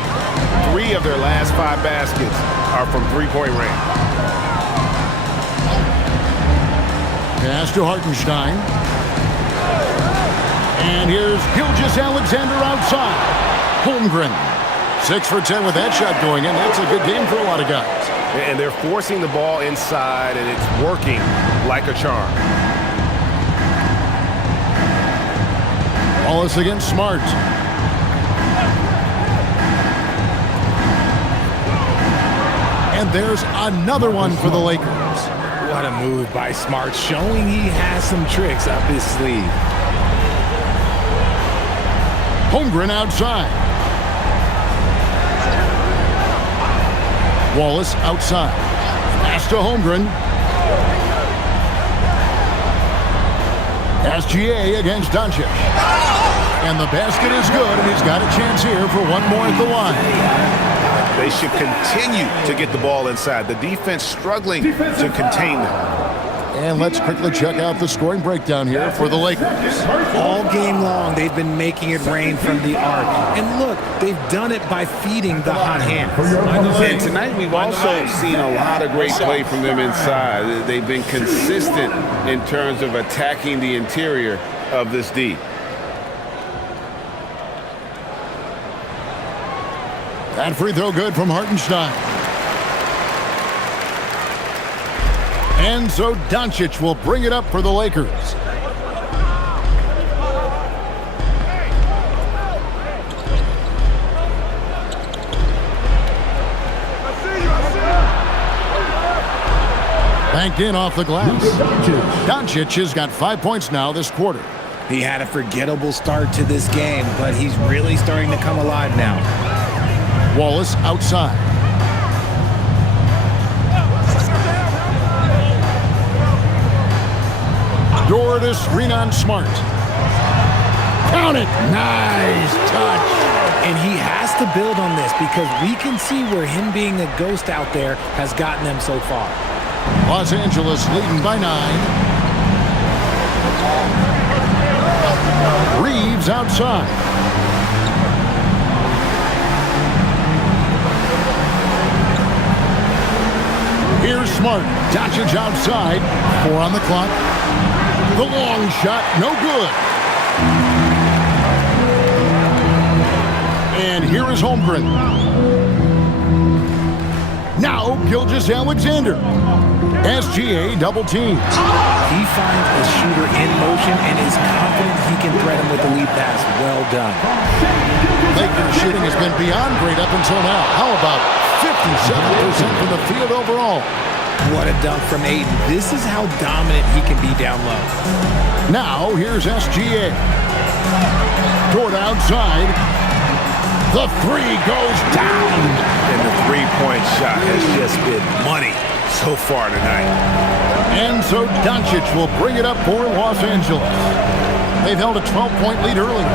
3 of their last 5 baskets are from three-point range. Pass to Hartenstein. And here's Gilgeous-Alexander outside. Holmgren, 6 for 10 with that shot going in. That's a good game for a lot of guys. And they're forcing the ball inside, and it's working like a charm. Wallace against Smart. And there's another one for the Lakers. What a move by Smart, showing he has some tricks up his sleeve. Holmgren outside. Wallace outside. Pass to Holmgren. SGA against Doncic. And the basket is good, and he's got a chance here for one more at the line. They should continue to get the ball inside. The defense struggling to contain them. And let's quickly check out the scoring breakdown here for the Lakers. All game long, they've been making it rain from the arc. And look, they've done it by feeding the hot hand. And tonight we've also seen a lot of great play from them inside. They've been consistent in terms of attacking the interior of this D. That free throw good from Hartenstein. And so Doncic will bring it up for the Lakers. Banked in off the glass. Doncic has got 5 points now this quarter. He had a forgettable start to this game, but he's really starting to come alive now. Wallace outside. Door to screen on Smart. Count it. Nice touch. And he has to build on this because we can see where him being a ghost out there has gotten them so far. Los Angeles leading by 9. Reeves outside. Here's Smart. Doncic outside. 4 on the clock. The long shot, no good. And here is Holmgren. Now Gilgeous-Alexander. SGA double teams. He finds a shooter in motion and is confident he can thread him with the lead pass. Well done. Lakers shooting has been beyond great up until now. How about 57% from the field overall? What a dunk from Ayton. This is how dominant he can be down low. Now, here's SGA. Toward outside. The three goes down. And the three-point shot has just been money so far tonight. And so Doncic will bring it up for Los Angeles. They've held a 12-point lead earlier.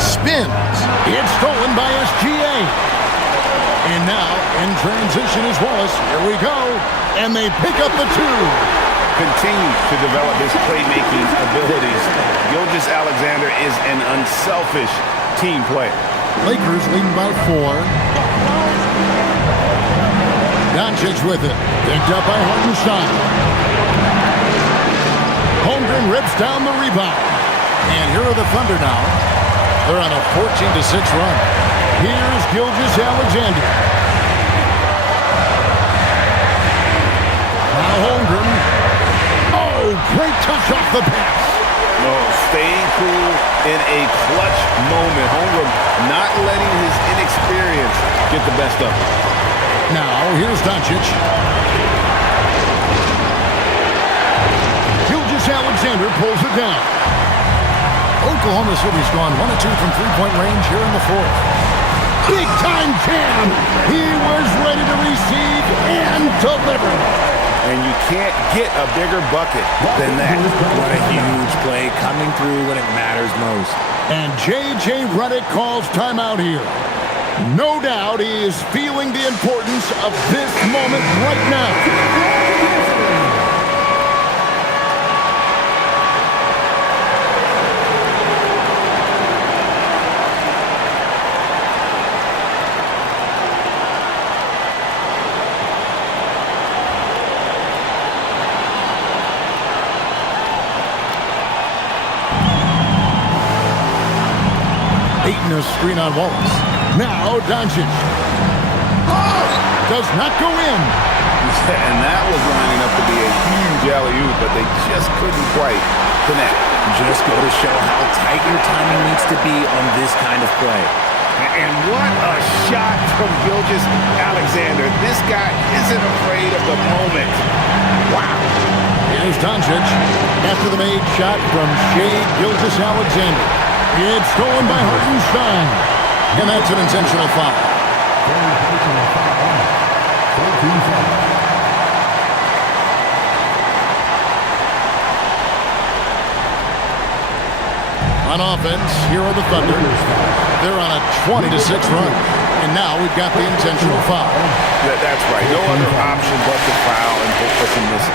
Spins. It's stolen by SGA. And now, in transition is Wallace. Here we go. And they pick up the 2. Continues to develop his playmaking abilities. Gilgeous-Alexander is an unselfish team player. Lakers leading by 4. Doncic with it. Picked up by Hartenstein. Holmgren rips down the rebound. And here are the Thunder now. They're on a 14-6 run. Here's Gilgeous-Alexander. Now Holmgren. Oh, great touch off the pass. No, staying cool in a clutch moment. Holmgren not letting his inexperience get the best of him. Now, here's Doncic. Gilgeous-Alexander pulls it down. Oklahoma City's gone 1 of 2 from three-point range here in the 4th. Big-time jam! He was ready to receive and deliver. And you can't get a bigger bucket than that. What a huge play coming through when it matters most. And J.J. Redick calls timeout here. No doubt he is feeling the importance of this moment right now. Ayton a screen on Wallace. Now Doncic. Does not go in. And that was lining up to be a huge alley-oop, but they just couldn't quite connect. Just go to show how tight your timing needs to be on this kind of play. And what a shot from Gilgeous-Alexander. This guy isn't afraid of the moment. Wow. Here's Doncic after the made shot from Shai Gilgeous-Alexander. It's stolen by Hartenstein. And that's an intentional foul. On offense, here are the Thunder. They're on a 20-6 run. And now we've got the intentional foul. That's right. No other option but to foul and put us in this.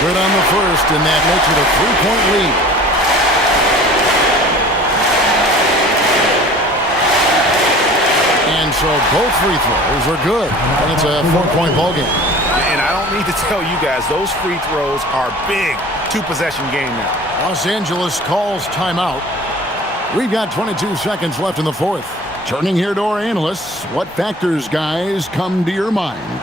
Good on the first, and that makes it a 3-point lead. And so both free throws are good, and it's a 4-point ballgame. And I don't need to tell you guys, those free throws are big. Two-possession game now. Los Angeles calls timeout. We've got 22 seconds left in the fourth. Turning here to our analysts, what factors, guys, come to your mind?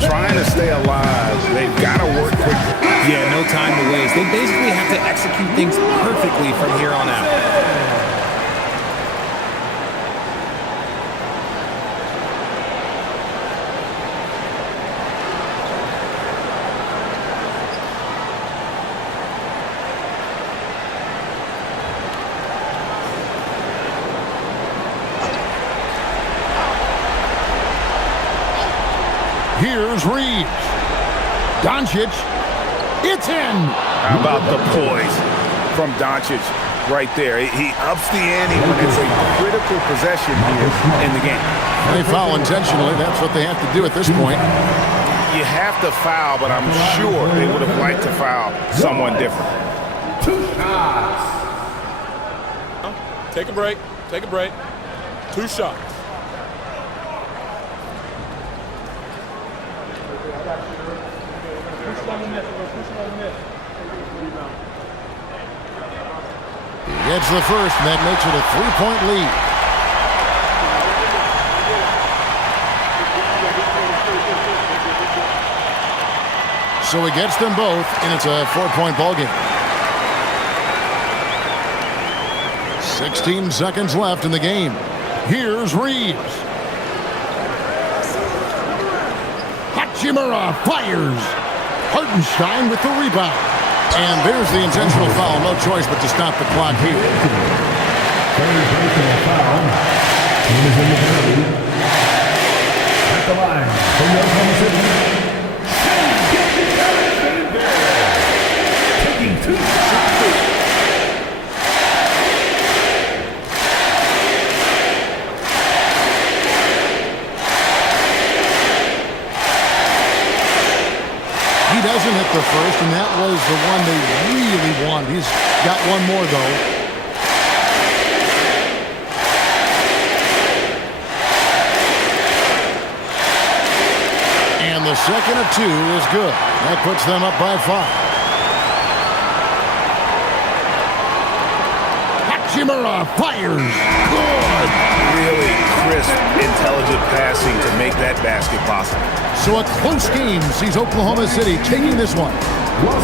Trying to stay alive, they've got to work quickly. Yeah, no time to waste. They basically have to execute things perfectly from here on out. Here's Reeves. Doncic. It's in. How about the poise from Doncic right there? He ups the ante when it's a critical possession here in the game. They foul intentionally. That's what they have to do at this point. You have to foul, but I'm sure they would have liked to foul someone different. Take a break. Take a break. 2 shots. He gets the first, and that makes it a 3-point lead. So he gets them both, and it's a 4-point ballgame. 16 seconds left in the game. Here's Reeves. Hachimura fires. Hartenstein with the rebound. And there's the intentional foul. No choice but to stop the clock here. At the line from Oklahoma City. Taking 2 shots. He doesn't hit the first, and that was the one they really wanted. He's got one more, though. And the second of 2 is good. That puts them up by 5. Hachimura fires. Good. Really crisp, intelligent passing to make that basket possible. So a close game sees Oklahoma City taking this one.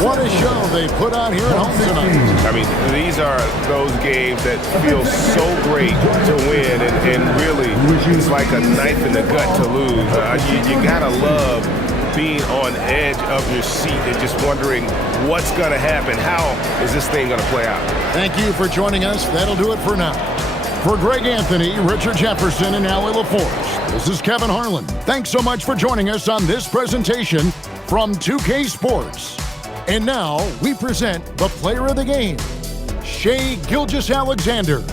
What a show they put on here at home tonight. I mean, these are those games that feel so great to win, and really, it's like a knife in the gut to lose. You gotta love being on edge of your seat and just wondering what's gonna happen. How is this thing gonna play out? Thank you for joining us. That'll do it for now. For Greg Anthony, Richard Jefferson, and Allie LaForce, this is Kevin Harlan. Thanks so much for joining us on this presentation from 2K Sports. And now we present the player of the game, Shai Gilgeous-Alexander.